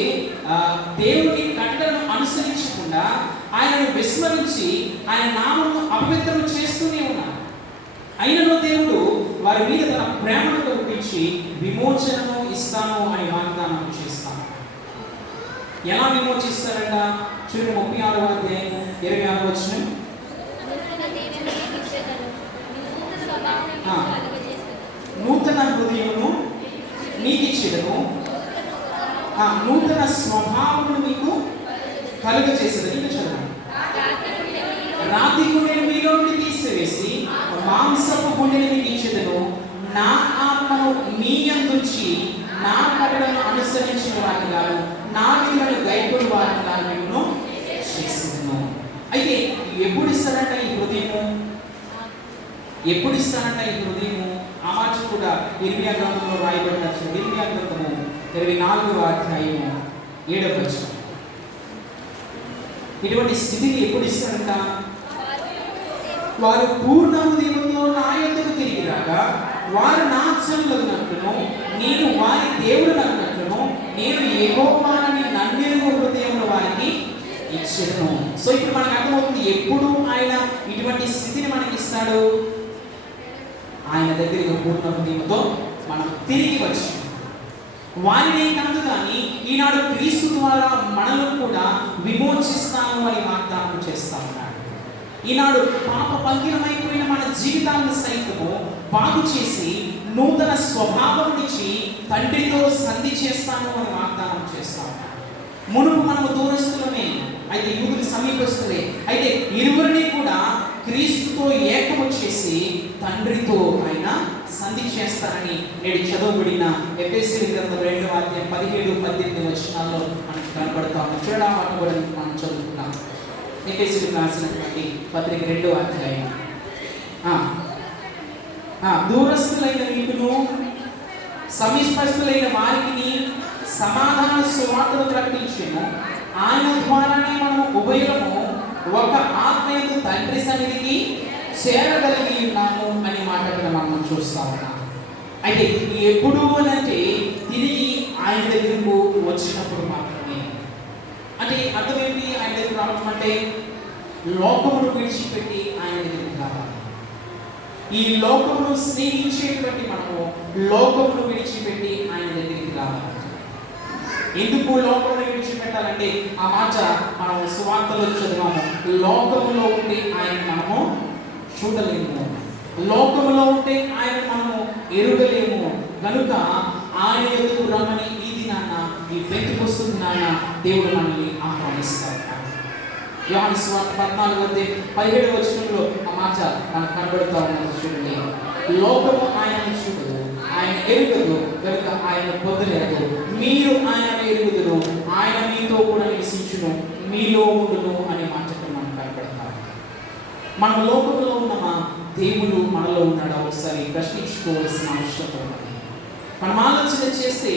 దేవుని కట్టడలను అనుసరించకుండా ఆయనను విస్మరించి ఆయన నామమును అపవిత్రం చేస్తూనే ఉన్నారు. అయినను దేవుడు వారి మీద తన ప్రేమను చూపించి విమోచనను ఇస్తాను అని వాగ్దానం చేస్తాను. ఎలా విమోచిస్తారంట? చూడండి 36వ అధ్యాయం 26వ వచనం. నూతన హృదయమును మీకు ఇచ్చేదను, నూతన స్వభావమును మీకు కలుగజేసేదని. ఇంకా చదవండి. రాతి గుండెను మీలో నుండి తీసివేసి మాంసపు గుండెను మీకు ఇచ్చేదను, నా ఆత్మను మీ యందుంచి నా కట్టడలను అనుసరించిన వారిని గాను నా విధులను గైకొను వారిని గాను నేను చేసేదను. అయితే ఎప్పుడు ఇస్తారంట ఈ హృదయము? ఎప్పుడు ఇస్తానంట ఈ హృదయము? ఆ మాట కూడా ఇర్మియా గ్రంథంలో రాయబడినట్లు. ఇర్మియా గ్రంథము 24వ అధ్యాయము 7వ వచనం. ఇటువంటి స్థితిని ఎప్పుడు ఇస్తారంట? వారు పూర్ణ హృదయంతో నా యొద్దకు తిరిగి రాగా వారు నా జనులగునట్లును నేను వారి దేవుడనగునట్లును నేను యెహోవానని నన్నెరుగు హృదయమును వారికి ఇచ్చెదను. సో ఇప్పుడు మనకు అర్థమవుతుంది ఎప్పుడు ఆయన ఇటువంటి స్థితిని మనకి ఇస్తాడు. ఆయన దగ్గరికి పూర్ణ హృదయంతో మనం తిరిగి వచ్చి వారిని కాదు కానీ ఈనాడు క్రీస్తు ద్వారా మనల్ని కూడా విమోచిస్తాను అని వాగ్దానం చేస్తా ఉన్నాడు. ఈనాడు పాప పంకిలమైపోయిన మన జీవితాలను సైతము బాగు చేసి నూతన స్వభావం నుంచి తండ్రితో సంధి చేస్తాను అని వాగ్దానం చేస్తాము. మునుపు మనము దూరస్తులమే, అయితే యూదులు సమీపస్తులే. అయితే ఇరువురిని కూడా క్రీస్తుతో ఏకము చేసి తండ్రితో ఆయన సంధి చేస్తారని నేడు చదవబడిన ఎఫెసీయుల గ్రంథం 2వ అధ్యాయం 17-18 వచనాల్లో మనకు కనబడతాము. చూడడం కూడా మనం చదువుకున్నాం. ఎఫెసీయులకు రాసినటువంటి పత్రిక 2వ అధ్యాయం. దూరస్తులైన మీకును సమీపస్తులైన వారికి సమాధాన సువార్తను ప్రకటించాము. ఆయన ద్వారానే మనము ఉభయము ఒక ఆత్మయందు తండ్రి సన్నిధికి చేరగలిగి ఉన్నాము అని మాట మనం చూస్తా ఉన్నాం. అయితే ఎప్పుడు అంటే తిరిగి ఆయన దగ్గరకు వచ్చినప్పుడు మాత్రమే. అంటే అర్థం ఏంటి? ఆయన దగ్గర రావడం అంటే లోకమును విడిచిపెట్టి ఆయన దగ్గరికి రావాలి. ఈ లోకమును స్నేహించేటువంటి మనము లోకమును విడిచిపెట్టి ఆయన దగ్గరికి రావాలి. ఎందుకు లోకమును విడిచిపెట్టాలంటే ఆ మాట మనం సువార్తలో చదివాము. లోకములో ఉంటే ఆయన మనము చూడలేము, లోకములో ఉంటే ఆయన మనము ఎరుగలేము. కనుక ఆయన ఎదుగు రమ్మని ఈ దినాన్న, ఈ పెంతెకొస్తు దినాన్న దేవుడు మనల్ని ఆహ్వానిస్తాడు. యోహాను సువార్త 14:17 వచనంలో ఆ మాట మనకు కనబడుతూ ఉన్నది. చూడండి, లోకము ఆయనను చూడదు, ఆయన ఎరుగదు, కనుక ఆయన పొందలేదు. మీరు ఆయన ఎరుగుదురు, ఆయన మీతో కూడా నివసించును, మీలో ఉండును అనే మాట మనం కనబడతాం. మనం లోకంలో ఉన్నామా? దేవుడు మనలో ఉన్నాడా? ఒకసారి ప్రశ్నించుకోవాల్సిన అవసరం ఉన్నది. మనం ఆలోచన చేస్తే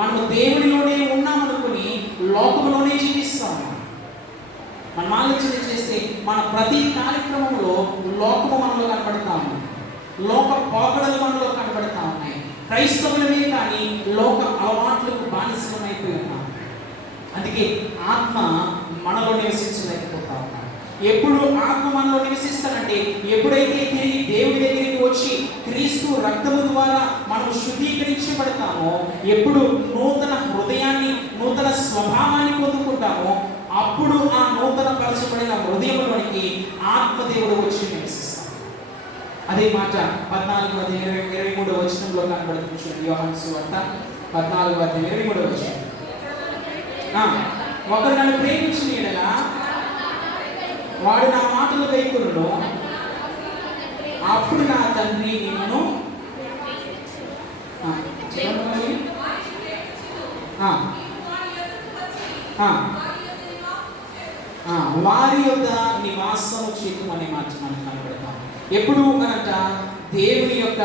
మనం దేవుడిలోనే ఉన్నామనుకుని లోకంలోనే జీవిస్తాము. మనం ఆలోచన చేస్తే మన ప్రతి కార్యక్రమంలో లోకము మనలో కనబడతాము, లోక పోకడలు మనలో కనబడతా ఉన్నాయి. క్రైస్తవులమే కానీ లోక అలవాట్లకు బానిసమైపోయి ఉన్నాం. అందుకే ఆత్మ మనలో నివసించలేకపోతా ఉన్నాం. ఎప్పుడు ఆత్మ మనలో నివసిస్తానంటే ఎప్పుడైతే తిరిగి దేవుడి దగ్గరికి వచ్చి క్రీస్తు రక్తము ద్వారా మనం శుద్ధీకరించబడతామో, ఎప్పుడు నూతన హృదయాన్ని నూతన స్వభావాన్ని పొందుకుంటామో, అప్పుడు ఆ నూతన పరచబడిన హృదయంలోనికి ఆత్మదేవుడు వచ్చి నివసిస్తాడు. అదే మాట 14-23 వచనంలో కనబడుతుంది. యోహాను సువార్త 14-23 వచనం. ఒకరు నన్ను ప్రేమించిన యెడల వాడు నా మాటలు గైకొనును, అప్పుడు నా తండ్రి నిన్ను వారి యొక్క నివాసము చేతుమనే మాట మనం కనబడతాం. ఎప్పుడు కనుక దేవుని యొక్క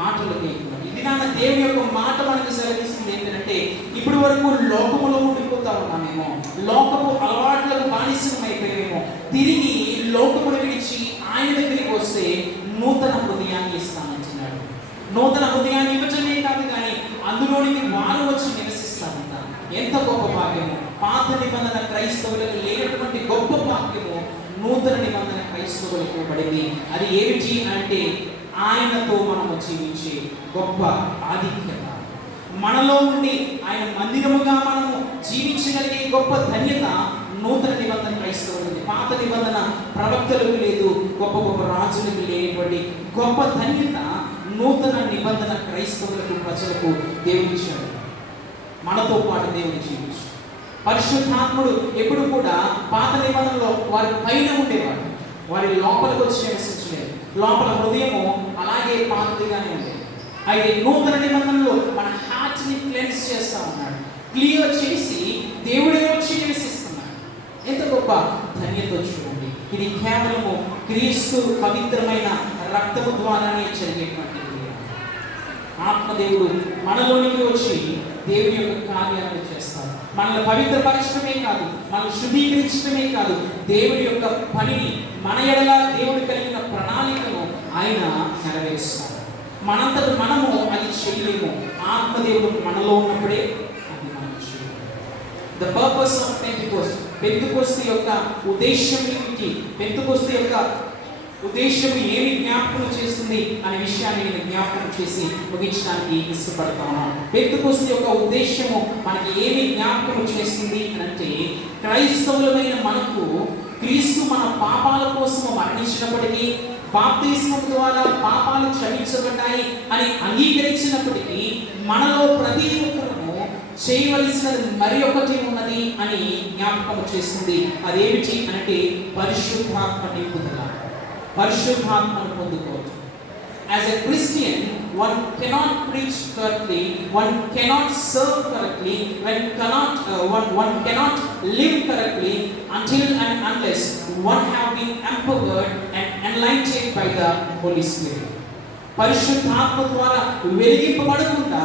మాటలు గైకొనును. ఇది నాన్న దేవుని యొక్క మాట మనకు సెలవిస్తుంది ఏంటంటే, ఇప్పుడు వరకు లోకములో ఉండిపోతా ఉన్నామేమో, లోకపు అలవాట్లకు బానిసం అయిపోయేమో, తిరిగి లోకమును విడిచి ఆయన దగ్గరికి వస్తే నూతన హృదయాన్ని ఇస్తానంటున్నాడు. నూతన హృదయాన్ని ఇవ్వటమే కాదు కానీ అందులోనికి వారు వచ్చి నివసిస్తా ఉంటారు. ఎంత గొప్ప భాగ్యము! పాత నిబంధన క్రైస్తవులకు లేనటువంటి గొప్ప భాగ్యము నూతన నిబంధన క్రైస్తవులకు పడింది. అది ఏమిటి అంటే ఆయనతో మనము జీవించే గొప్ప ఆధిక్యత, మనలో ఉండి ఆయన మందిరముగా మనము జీవించగలిగే గొప్ప ధన్యత నూతన నిబంధన క్రైస్తవులది. పాత నిబంధన ప్రవక్తలకు లేదు, గొప్ప గొప్ప రాజులకు లేనటువంటి గొప్ప ధన్యత నూతన నిబంధన క్రైస్తవులకు, ప్రజలకు దేవుడిచ్చాడు. మనతో పాటు దేవుని జీవించాడు. పరిశుద్ధాత్ముడు ఎప్పుడు కూడా పాత నిబంధనలో వారి పైన ఉండేవాడు, వారి లోపలికి వచ్చి నివసించలేదు. లోపల హృదయము అలాగే పాతదిగానే ఉండేది. అయితే నూతన నిబంధనలో మన హార్ట్ని క్లెన్స్ చేస్తా ఉన్నాడు, క్లియర్ చేసి దేవుడే వచ్చి నివసిస్తున్నాడు. ఎంత గొప్ప ధన్యత చూడండి. ఇది కేవలము క్రీస్తు పవిత్రమైన రక్తము ద్వారానే జరిగేటువంటి క్రియ. ఆత్మదేవుడు మనలోనికి వచ్చి దేవుని యొక్క కార్యాలను చేస్తారు. మనల్ని పవిత్రపరచడమే కాదు, మనల్ని శుద్ధీకరించడమే కాదు, దేవుని యొక్క పనిని మన ఎడల దేవుడు కలిగిన ప్రణాళికను ఆయన నెరవేరుస్తారు. మనంతటి మనము అది చేయలేము. ఆత్మదేవుడు మనలో ఉన్నప్పుడే అది మనం చేయలేము. ద పర్పస్ ఆఫ్ పెంటెకోస్ట్, పెంటెకోస్తు యొక్క ఉద్దేశం ఏమిటి, పెంటెకోస్తు యొక్క ఉద్దేశం ఏమి జ్ఞాపకం చేస్తుంది అనే విషయాన్ని నేను జ్ఞాపకం చేసి ముగించడానికి ఇష్టపడతాను. పెంటెకోస్తు యొక్క ఉద్దేశము మనకి ఏమి జ్ఞాపకం చేస్తుంది అంటే, క్రైస్తవులమైన మనకు క్రీస్తు మన పాపాల కోసం మరణించినప్పటికీ, బాప్తిస్మం ద్వారా పాపాలు క్షమించబడ్డాయి అని అంగీకరించినప్పటికీ, మనలో ప్రతి ఒక్కరము చేయవలసినది మరి ఒకటి ఉన్నది అని జ్ఞాపకం చేస్తుంది. అదేమిటి అంటే పరిశుద్ధాత్మ నింపుదల, పరిశుద్ధాత్మను పొందుకోవచ్చు. As a Christian, one cannot preach correctly, one cannot serve correctly, one cannot live correctly until and unless one have been empowered and enlightened by the Holy Spirit. పరిశుద్ధాత్మ ద్వారా వెలిగింపబడకుండా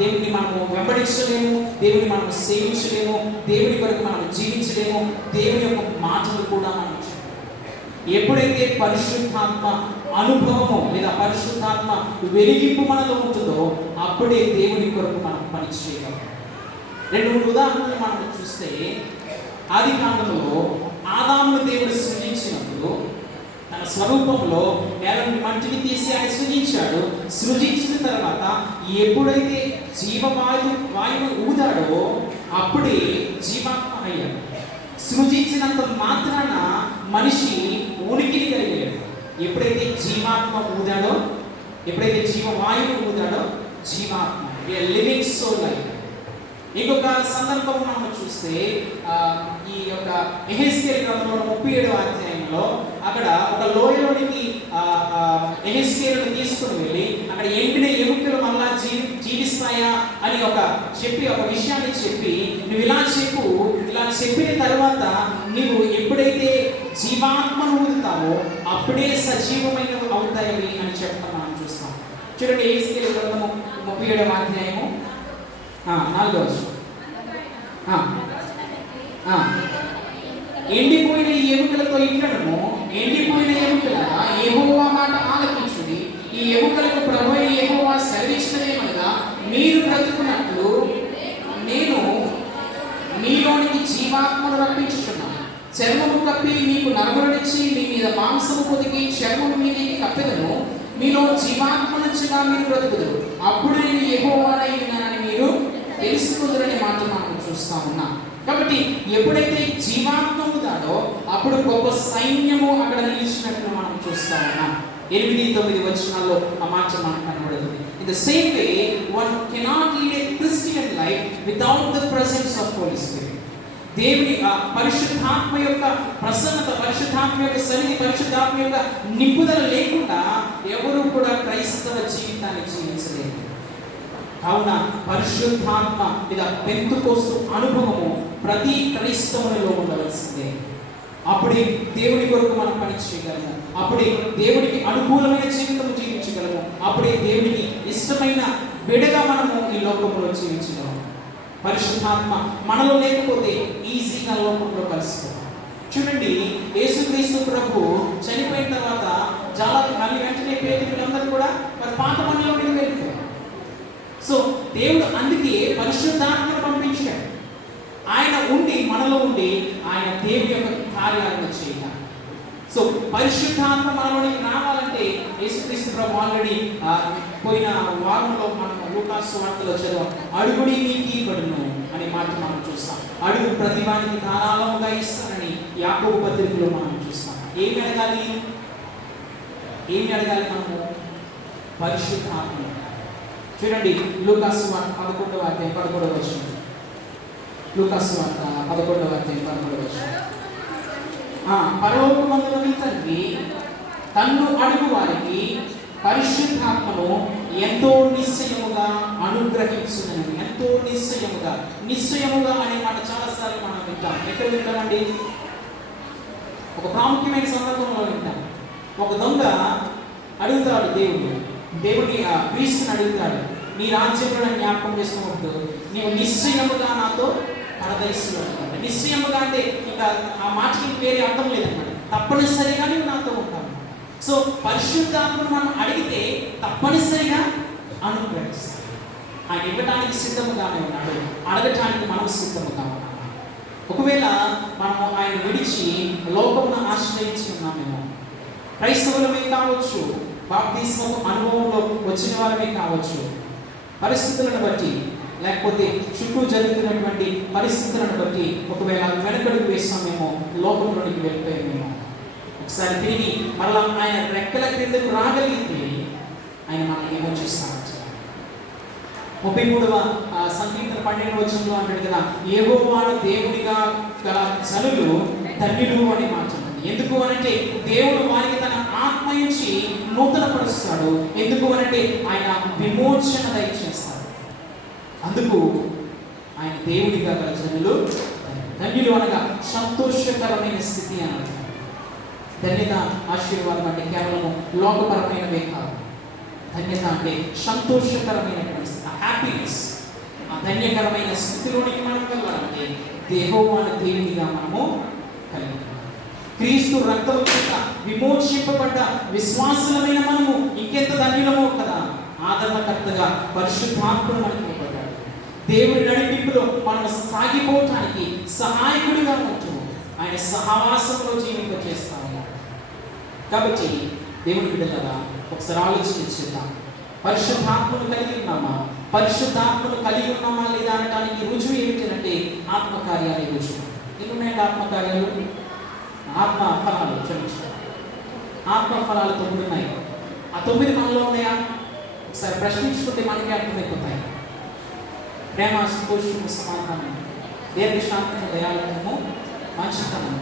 దేవుని మనము వెంబడించలేము, దేవుని మనము సేవించలేము, దేవుని కొరకు మనం జీవించలేము, దేవుని యొక్క మాటలు కూడా మనం చెప్పలేము. ఎప్పుడైతే పరిశుద్ధాత్మ అనుభవము లేదా పరిశుద్ధాత్మ వెలిగింపు మనలో ఉంటుందో అప్పుడే దేవుని కొరకు మనం పని చేయగలం. 2-3 ఉదాహరణలు మనం చూస్తే, ఆది కాండంలో ఆదామును దేవుడు సృజించినప్పుడు తన స్వరూపంలో నేల నుండి మట్టిని తీసి ఆయన సృజించాడు. సృజించిన తర్వాత ఎప్పుడైతే వాయువు ఊదాడో అప్పుడే జీవాత్మ అయ్యాడు. సృజించినంత మాత్రాన మనిషి ఉనికిని కలిగాడు. ఎప్పుడైతే జీవాత్మ ఊదాడో, ఎప్పుడైతే జీవవాయువు ఊదాడో జీవాత్మ, లివింగ్ సోల్ అయ్యాడు. ఇంకొక సందర్భం మనం చూస్తే, ఈ యొక్క యెహెజ్కేలు గ్రంథంలో 37వ అధ్యాయంలో అక్కడ ఒక లోయలోనికి యెహెజ్కేలును తీసుకుని వెళ్ళి అక్కడ ఎండిన ఎముకలు మళ్ళా జీవిస్తాయా అని ఒక విషయాన్ని చెప్పి, నువ్వు ఇలా చెప్పిన తర్వాత నువ్వు ఎప్పుడైతే జీవాత్మను ఊదుతావో అప్పుడే సజీవమైనవి అవుతాయి అని చెప్పడం మనం చూస్తాం. చూడండి, యెహెజ్కేలు గ్రంథము 37వ అధ్యాయము 4వ వచనం. ఎండిపోయిన ఈ ఎముకలతో ఇట్లనము, ఎండిపోయిన ఎముకలారా యెహోవా మాట ఆలకించుడి. ఈ ఎముకలకు ప్రభువైన యెహోవా సెలవిచ్చినదేమనగా, మీరు బ్రతుకున్నట్లు నేను మీలోనికి జీవాత్మను రప్పించుచున్నాను. చర్మము కప్పి మీకు నరములనిచ్చి మీ మీద మాంసము పొదిగి చర్మము మీదికి కప్పెదను. మీలో జీవాత్మనుంచిగా మీరు బ్రతుకుదురు. అప్పుడు నేను యెహోవానై ఉన్నానని మీరు తెలుసుకుందరనే మాట మనం చూస్తా ఉన్నాం. కాబట్టి ఎప్పుడైతే జీవాత్మ ఉందో అప్పుడు గొప్ప సైన్యము అక్కడ నిలిచినట్లు మనం చూస్తా ఉన్నాం. 8-9 వచనాల్లో ఆ మాట మనకు కనబడుతుంది. In the same way, one cannot lead a Christian life without the presence of Holy Spirit. దేవుని పరిశుద్ధాత్మ యొక్క ప్రసన్నత, పరిశుద్ధాత్మ యొక్క సన్నిధి, పరిశుద్ధాత్మ యొక్క నింపుదల లేకుండా ఎవరు కూడా క్రైస్తవ జీవితాన్ని జీవించలేరు. కావున పరిశుద్ధాత్మ లేదా పెంతెకోస్తు అనుభవము ప్రతి క్రైస్తవునిలో ఉండవలసిందే. అప్పుడే దేవుని కొరకు మనం పని చేయగలము, అప్పుడే దేవునికి అనుకూలమైన జీవితం జీవించగలము, అప్పుడే దేవునికి ఇష్టమైన విడగా మనము ఈ లోకంలో జీవించగలము. పరిశుద్ధాత్మ మనలో లేకపోతే ఈజీగా లోకంలో కలుసుకోవాలి. చూడండి, యేసుక్రీస్తు ప్రభు చనిపోయిన తర్వాత మళ్ళీ వెంటనే పేతురులందరూ కూడా మరి పాత పనిలోకి వెళ్ళిపోయారు. దేవుడు అందుకే పరిశుద్ధాత్మను పంపించాడు. ఆయన ఉండి మనలో ఉండి ఆయన దేవుని యొక్క కార్యాలను చేయడం. సో పరిశుద్ధాత్మ మనలోనికి రావాలంటే యేసుక్రీస్తు ప్రభు ఆల్రెడీ పోయిన వారంలో మనం లూకాసు వార్తలో చదివాం. అడుగుడి మీకు ఇవ్వబడును అనే మాట మనం చూస్తాం. అడుగు ప్రతివానికి ధారాళముగా ఇస్తానని యాకోబు పత్రికలో మనం చూస్తాం. ఏమి అడగాలి మనము? పరిశుద్ధాత్మ. చూడండి లూకాసు వార్త 11వ అధ్యాయం 11వ వచనం. లూకాసు వార్త 11వ అధ్యాయం 11వ వచనం. పరలోకమందులోని తండ్రి తన్ను అడుగు వారికి పరిశుద్ధాత్మను ఎంతో నిశ్చయముగా అనుగ్రహించునని. ఎంతో నిశ్చయముగా అనే మాట చాలాసార్లు మనం వింటాం. ఎక్కడ వింటామండి? ఒక ప్రాముఖ్యమైన సందర్భంలో వింటాం. ఒక దొంగ అడుగుతాడు దేవుని క్రీస్తుని అడుగుతాడు, నీ రాజ్యంలో జ్ఞాపకం చేసుకున్నప్పుడు నీవు నిశ్చయముగా నాతో పరదేశంలో ఉంటావు. నిశ్చయముగా అంటే ఇంకా ఆ మాటకి వేరే అర్థం లేదన్నమాట. తప్పనిసరిగా నువ్వు నాతో ఉంటావు. సో పరిశుద్ధాత్మను మనం అడిగితే తప్పనిసరిగా అనుగ్రహిస్తాడు. ఆయన ఇవ్వడానికి సిద్ధముగానే ఉన్నాడు, అడగటానికి మనం సిద్ధముగా ఉన్నాము. ఒకవేళ మనము ఆయన విడిచి లోకమును ఆశ్రయించి ఉన్నామేమో, క్రైస్తవులమే కావచ్చు, బాప్తిస్మము అనుభవంలో వచ్చిన వారమే కావచ్చు, పరిస్థితులను బట్టి లేకపోతే చుట్టూ జరుగుతున్నటువంటి పరిస్థితులను బట్టి ఒకవేళ వెనకడుగు వేస్తామేమో, లోకంలోనికి వెళ్ళిపోయామేమో, ఒకసారి తిరిగి మరలా ఆయన రెక్కల క్రిందకు రాగలిగితే ఆయన మనల్ని విమోచిస్తాడు. 33వ సంకీర్తన 12వ వచనంలో అంటాడు కదా, యెహోవాను దేవునిగా గల జనులు ధన్యులు అని మాట్లాడు. ఎందుకు అనంటే దేవుడు వారికి తన ఆత్మ ఇచ్చి నూతనపరుస్తాడు. ఎందుకు అనంటే ఆయన విమోచన దయచేస్తాడు. అందుకు ఆయన దేవుడిగా గల జనులు ధన్యులు అనగా సంతోషకరమైన స్థితి అన్నది. ధన్యత ఆశీర్వాదం అంటే కేవలము లోకపరమైనవే కాదు. ధన్యత అంటే సంతోషకరమైనటువంటి హ్యాపీనెస్. ఆ ధన్యకరమైన స్థితిలోనికి మనం వెళ్ళాలంటే యెహోవాను దేవునిగా మనము కలిగి క్రీస్తు రక్తము చేత విమోచింపబడ్డ విశ్వాసులమైన మనము ఇంకెంత ధన్యులమో కదా. ఆదరణకర్తగా పరిశుద్ధాత్ముడు మనకి ఇవ్వబడ్డాడు. దేవుని నడిపింపులో మనం సాగిపోవటానికి సహాయకుడిగా ఉంటూ ఆయన సహవాసంలో జీవింపచేస్తాము. కాబట్టి దేవుని బిడ్డలారా ఒకసారి ఆలోచించేద్దాం. పరిశుద్ధాత్మను కలిగి ఉన్నామా లేదా అనడానికి రుజువు ఏమిటంటే ఆత్మకార్యాలే రుజువు. ఎన్నున్నాయండి ఆత్మకార్యాలు? ఆత్మ ఫలాలు. ఆత్మ ఫలాలు 9 ఉన్నాయి. ఆ 9 మనలో ఉన్నాయా? ఒకసారి ప్రశ్నించుకుంటే మనకే అర్థమైపోతాయి. ప్రేమ, సంతోషము, సమాధానం, దీర్ఘశాంతము, దయాళుత్వము, మంచితనము,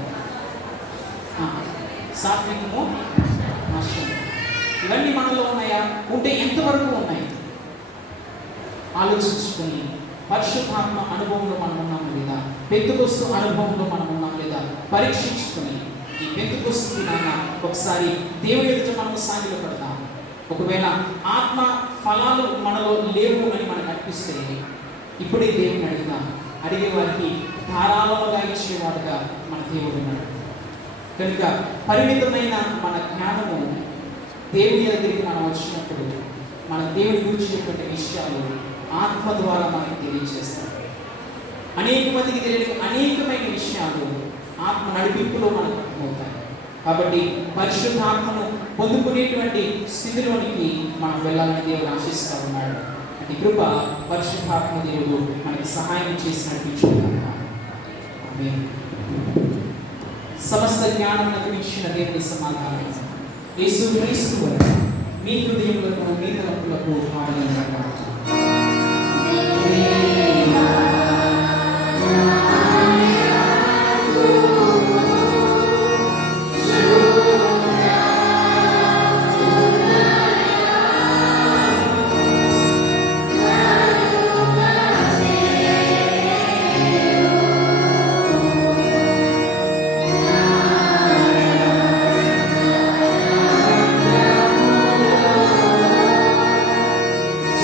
సాత్వికము, నష్టము. ఇవన్నీ మనలో ఉన్నాయా? ఉంటే ఎంతవరకు ఉన్నాయి ఆలోచించుకొని పరిశుద్ధాత్మ అనుభవంలో మనం ఉన్నాము లేదా, పెంతెకొస్తు అనుభవంలో మనం ఉన్నాము లేదా పరీక్షించుకొని ఈ పెంతెకొస్తు దినాన ఒకసారి దేవుని ఎదుట మనము సాగిలపడతాం. ఒకవేళ ఆత్మ ఫలాలు మనలో లేవు అని మనకు అనిపిస్తే ఇప్పుడే దేవుని అడిగే వారికి ధారాళముగా ఇచ్చేవాడుగా మన దేవుడు ఉన్నాడు. కనుక పరిమితమైన మన జ్ఞానము దేవుని దగ్గరికి మనం వచ్చినప్పుడు మన దేవుని గురించినటువంటి విషయాలు ఆత్మ ద్వారా మనకి తెలియజేస్తాడు. అనేక మందికి తెలియని అనేకమైన విషయాలు ఆత్మ నడిపింపులో మనకు అర్థమవుతాయి. కాబట్టి పరిశుద్ధాత్మను పొందుకునేటువంటి స్థితిలోనికి మనం వెళ్ళాలని దేవుడు ఆశిస్తూ ఉన్నాడు. ఈ కృప పరిశుద్ధాత్మ దేవుడు మనకి సహాయం చేసి నడిపించుకున్నాడు. సమస్త జ్ఞానం నడిపించిన దేవుని సమాధానం యేసుక్రీస్తు వారు మీ హృదయములకు మీ తలపులకు ఆడలేదు.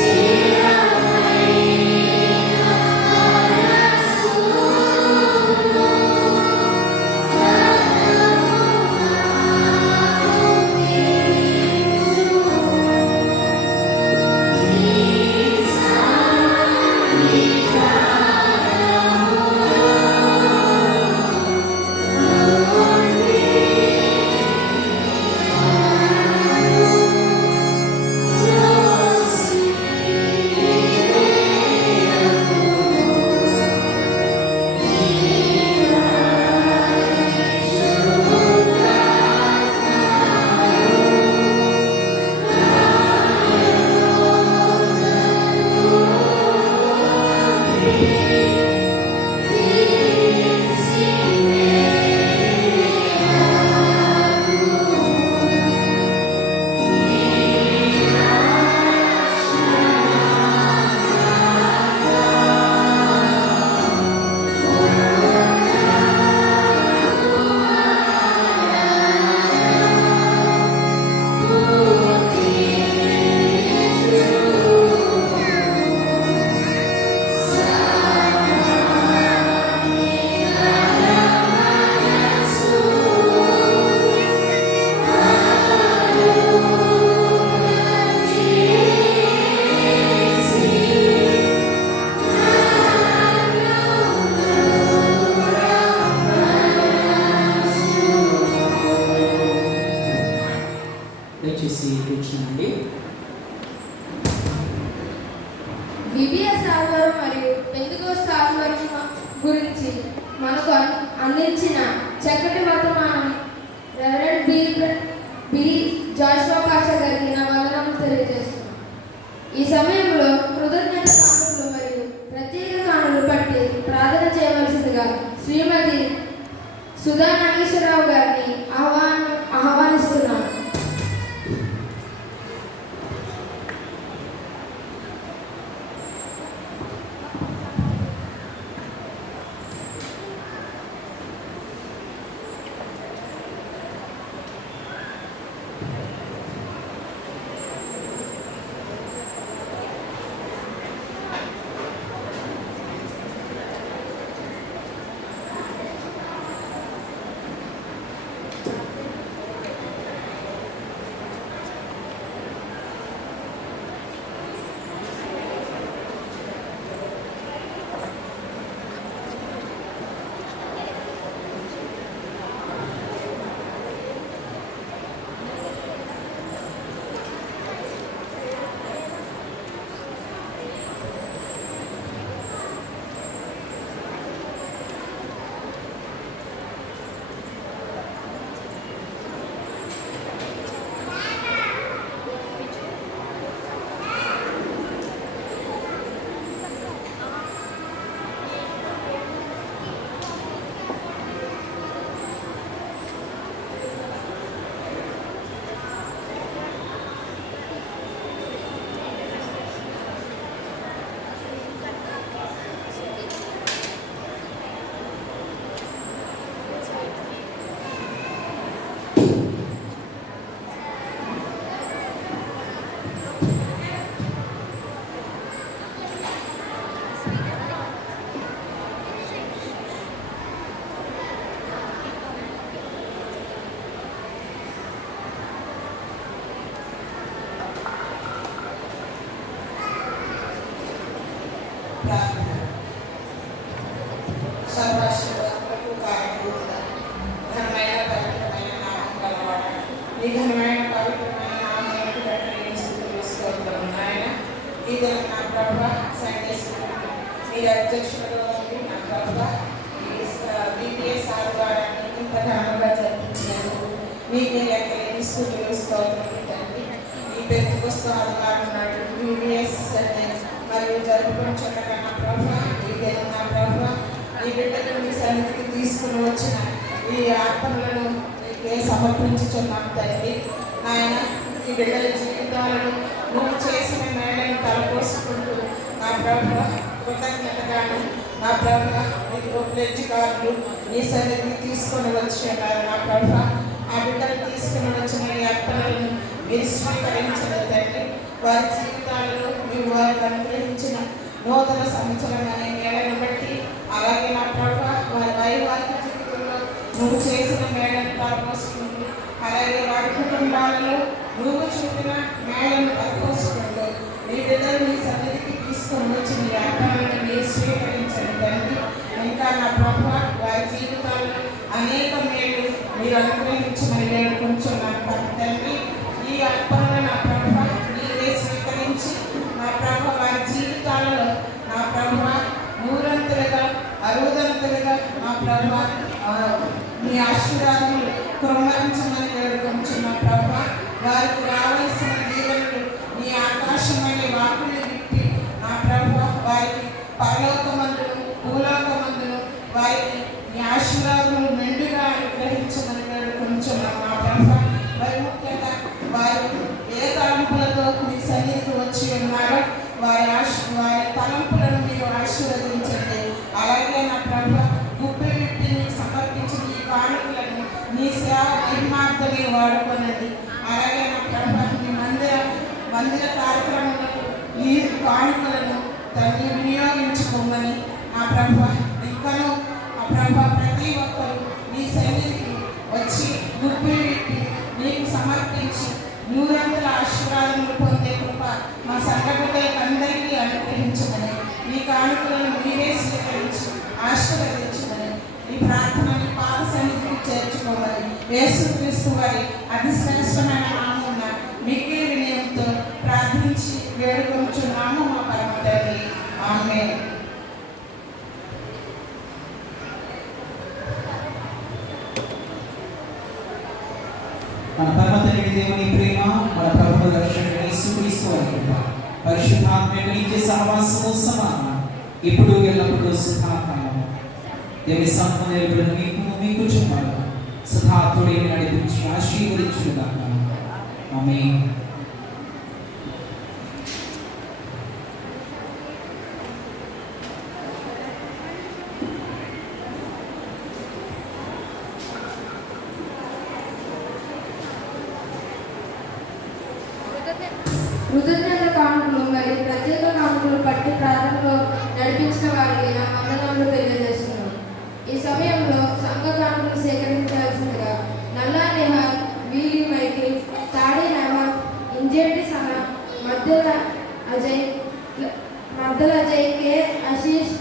See చేసి కూర్చునండి. విబిఎస్ ఆదివారం మరియు పెంతెకోస్తు ఆదివారం గురించి మనకు అందించిన చక్కటి వర్తమానం రెవరెండ్ బి జాషువా పాషా గారికి నా వందనములు తెలియజేస్తున్నాను. ఈ సమయంలో కృతజ్ఞత కానుకలు మరియు ప్రత్యేక కానుకలు పట్టి ప్రార్థన చేయవలసిందిగా శ్రీమతి సుధా నాగేశ్వరరావు గారిని ఆహ్వానిస్తున్నాను. ఈ పెంతెకోస్తు ఆదివారం నాడు విబిఎస్ మరియు జరుపుకుని చక్కగా నా ప్రభువా ఈ దినం నా ప్రభువా ఈ బిడ్డలు మీ సన్నిధికి తీసుకుని వచ్చిన ఈ అర్పణలను మీకే సమర్పించుచున్నాను తండ్రి. నాయన ఈ బిడ్డల జీవితాలను నువ్వు చేసిన మేళను తలపోసుకుంటూ నా ప్రభువా కృతజ్ఞతగాను నా ప్రభువా మీకు ప్లెడ్జికారులు నీ సన్నిధికి తీసుకొని వచ్చి ఉన్నారు నా ప్రభువా. ఆ బిడ్డలు తీసుకుని వచ్చిన ఈ అర్పణలను మీరు స్వీకరించలేదు తండ్రి. వారి జీవితాలలో మీరు వారికి అనుగ్రహించిన నూతన సంవత్సరమైన మేళను బట్టి అలాగే నా ప్రభువా వారి వైవాహిక జీవితంలో నువ్వు చేసిన మేళను తలపోసుకుంటూ అలాగే వారి కుటుంబాలలో నువ్వు చూపిన మేళను తలపోసుకుంటూ మీ బిడ్డలు మీ సన్నిధికి తీసుకొని వచ్చిన ఈ అర్పణలను మీరు స్వీకరించండి తండ్రి. ఇంకా నా ప్రభువా వారి జీవితాల్లో అనేక మేలు మీరు అనుగ్రహించమని వేడుకుంటున్నాను తండ్రి. ఈ అర్పణను నా ప్రభువా మీరే స్వీకరించి నా ప్రభువా వారి జీవితాలలో నా ప్రభువా నూరంతులుగా అరుదంతులుగా నా ప్రభువా మీ ఆశీర్వాదములు కుమ్మరించమని వేడుకుంటున్న ప్రభువా వారికి రావాల్సిన దీవెనలు మీ ఆకాశమైన వాకులు విప్పి నా ప్రభువా వారికి పరలోకమందును భూలోకమందును వారికి మీ ఆశీర్వాదములు మెండుగా అనుగ్రహించమని వేడుకుంటున్నాను నా ప్రభువా. మరి ముఖ్యంగా వారు ఏ తలంపులతో మీ సన్నిధికి వచ్చి ఉన్నారో వారి తలంపులను మీరు ఆశీర్వదించండి. అలాగే నా ప్రభువా గుప్పి విప్పి మీకు సమర్పించిన ఈ కానుకలను మీ సేవ మహిమార్థమే వాడుకున్నది. అలాగే నా ప్రభువా మీ మందిర కార్యక్రమాలకు ఈ కానుకలను తండ్రి వినియోగించుకోమని నా ప్రభువా ఇంకనూ నా ప్రభువా ప్రతి ఒక్కరు మీ సన్నిధికి వచ్చి గుప్పి విప్పి మీకు సమర్పించి నూరంతుల ఆశీర్వాదములు పొందే కృప మా సంఘటనలకు అందరికీ అనుగ్రహించమని మీ కానుకలను మీరే స్వీకరించి ఆశీర్వదించమని ఈ ప్రార్థనని పాద సన్నిధికి చేర్చుకోమని యేసుక్రీస్తు వారి అతి శ్రేష్టమైన నామమున మీకు మన పరమ తండ్రి దేవుని ప్రేమ, మన ప్రభువు రక్షకుడైన యేసుక్రీస్తు వారి కృప, పరిశుద్ధాత్మ యొక్క నిత్య సహవాసము సమానం ఇప్పుడు ఎల్లప్పుడూ సదాకాలం దేవుని సంపన్నులను మీ కుటుంబాలను సదాత్తుడే నడిపించి ఆశీర్వదించుగాక. ఆమేన్. కృతజ్ఞత కానుకలు మరియు ప్రత్యేక కానుకలు పట్టి ప్రారంభంలో నడిపించిన వారికి నా వందనాలు తెలియజేస్తున్నాను. ఈ సమయంలో సంఘ కానుకలు సేకరించాల్సిందిగా నల్లా Nehal, Veeli Michael, Thadi Nehal, Injeti Sana, Maddala Ajay, K Ashish,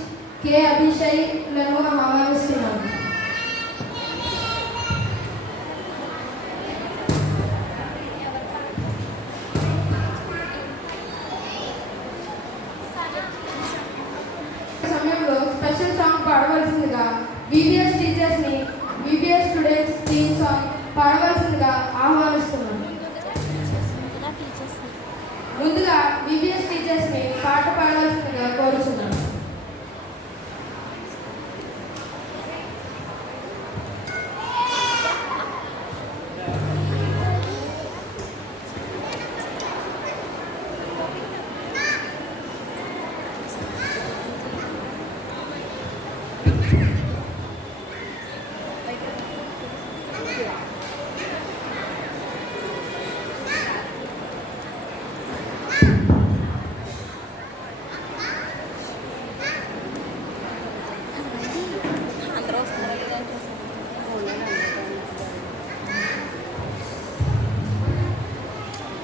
K అభిషేక్లను ఆహ్వానిస్తున్నాను. స్పెషల్ సాంగ్ పాడవలసిందిగా VBS టీచర్స్ని VBS స్టూడెంట్స్ థీమ్ సాంగ్ పాడవలసిందిగా ఆహ్వానిస్తున్నాను. ముందుగా VBS టీచర్స్ని పాట పాడవలసిందిగా కోరుతున్నాను.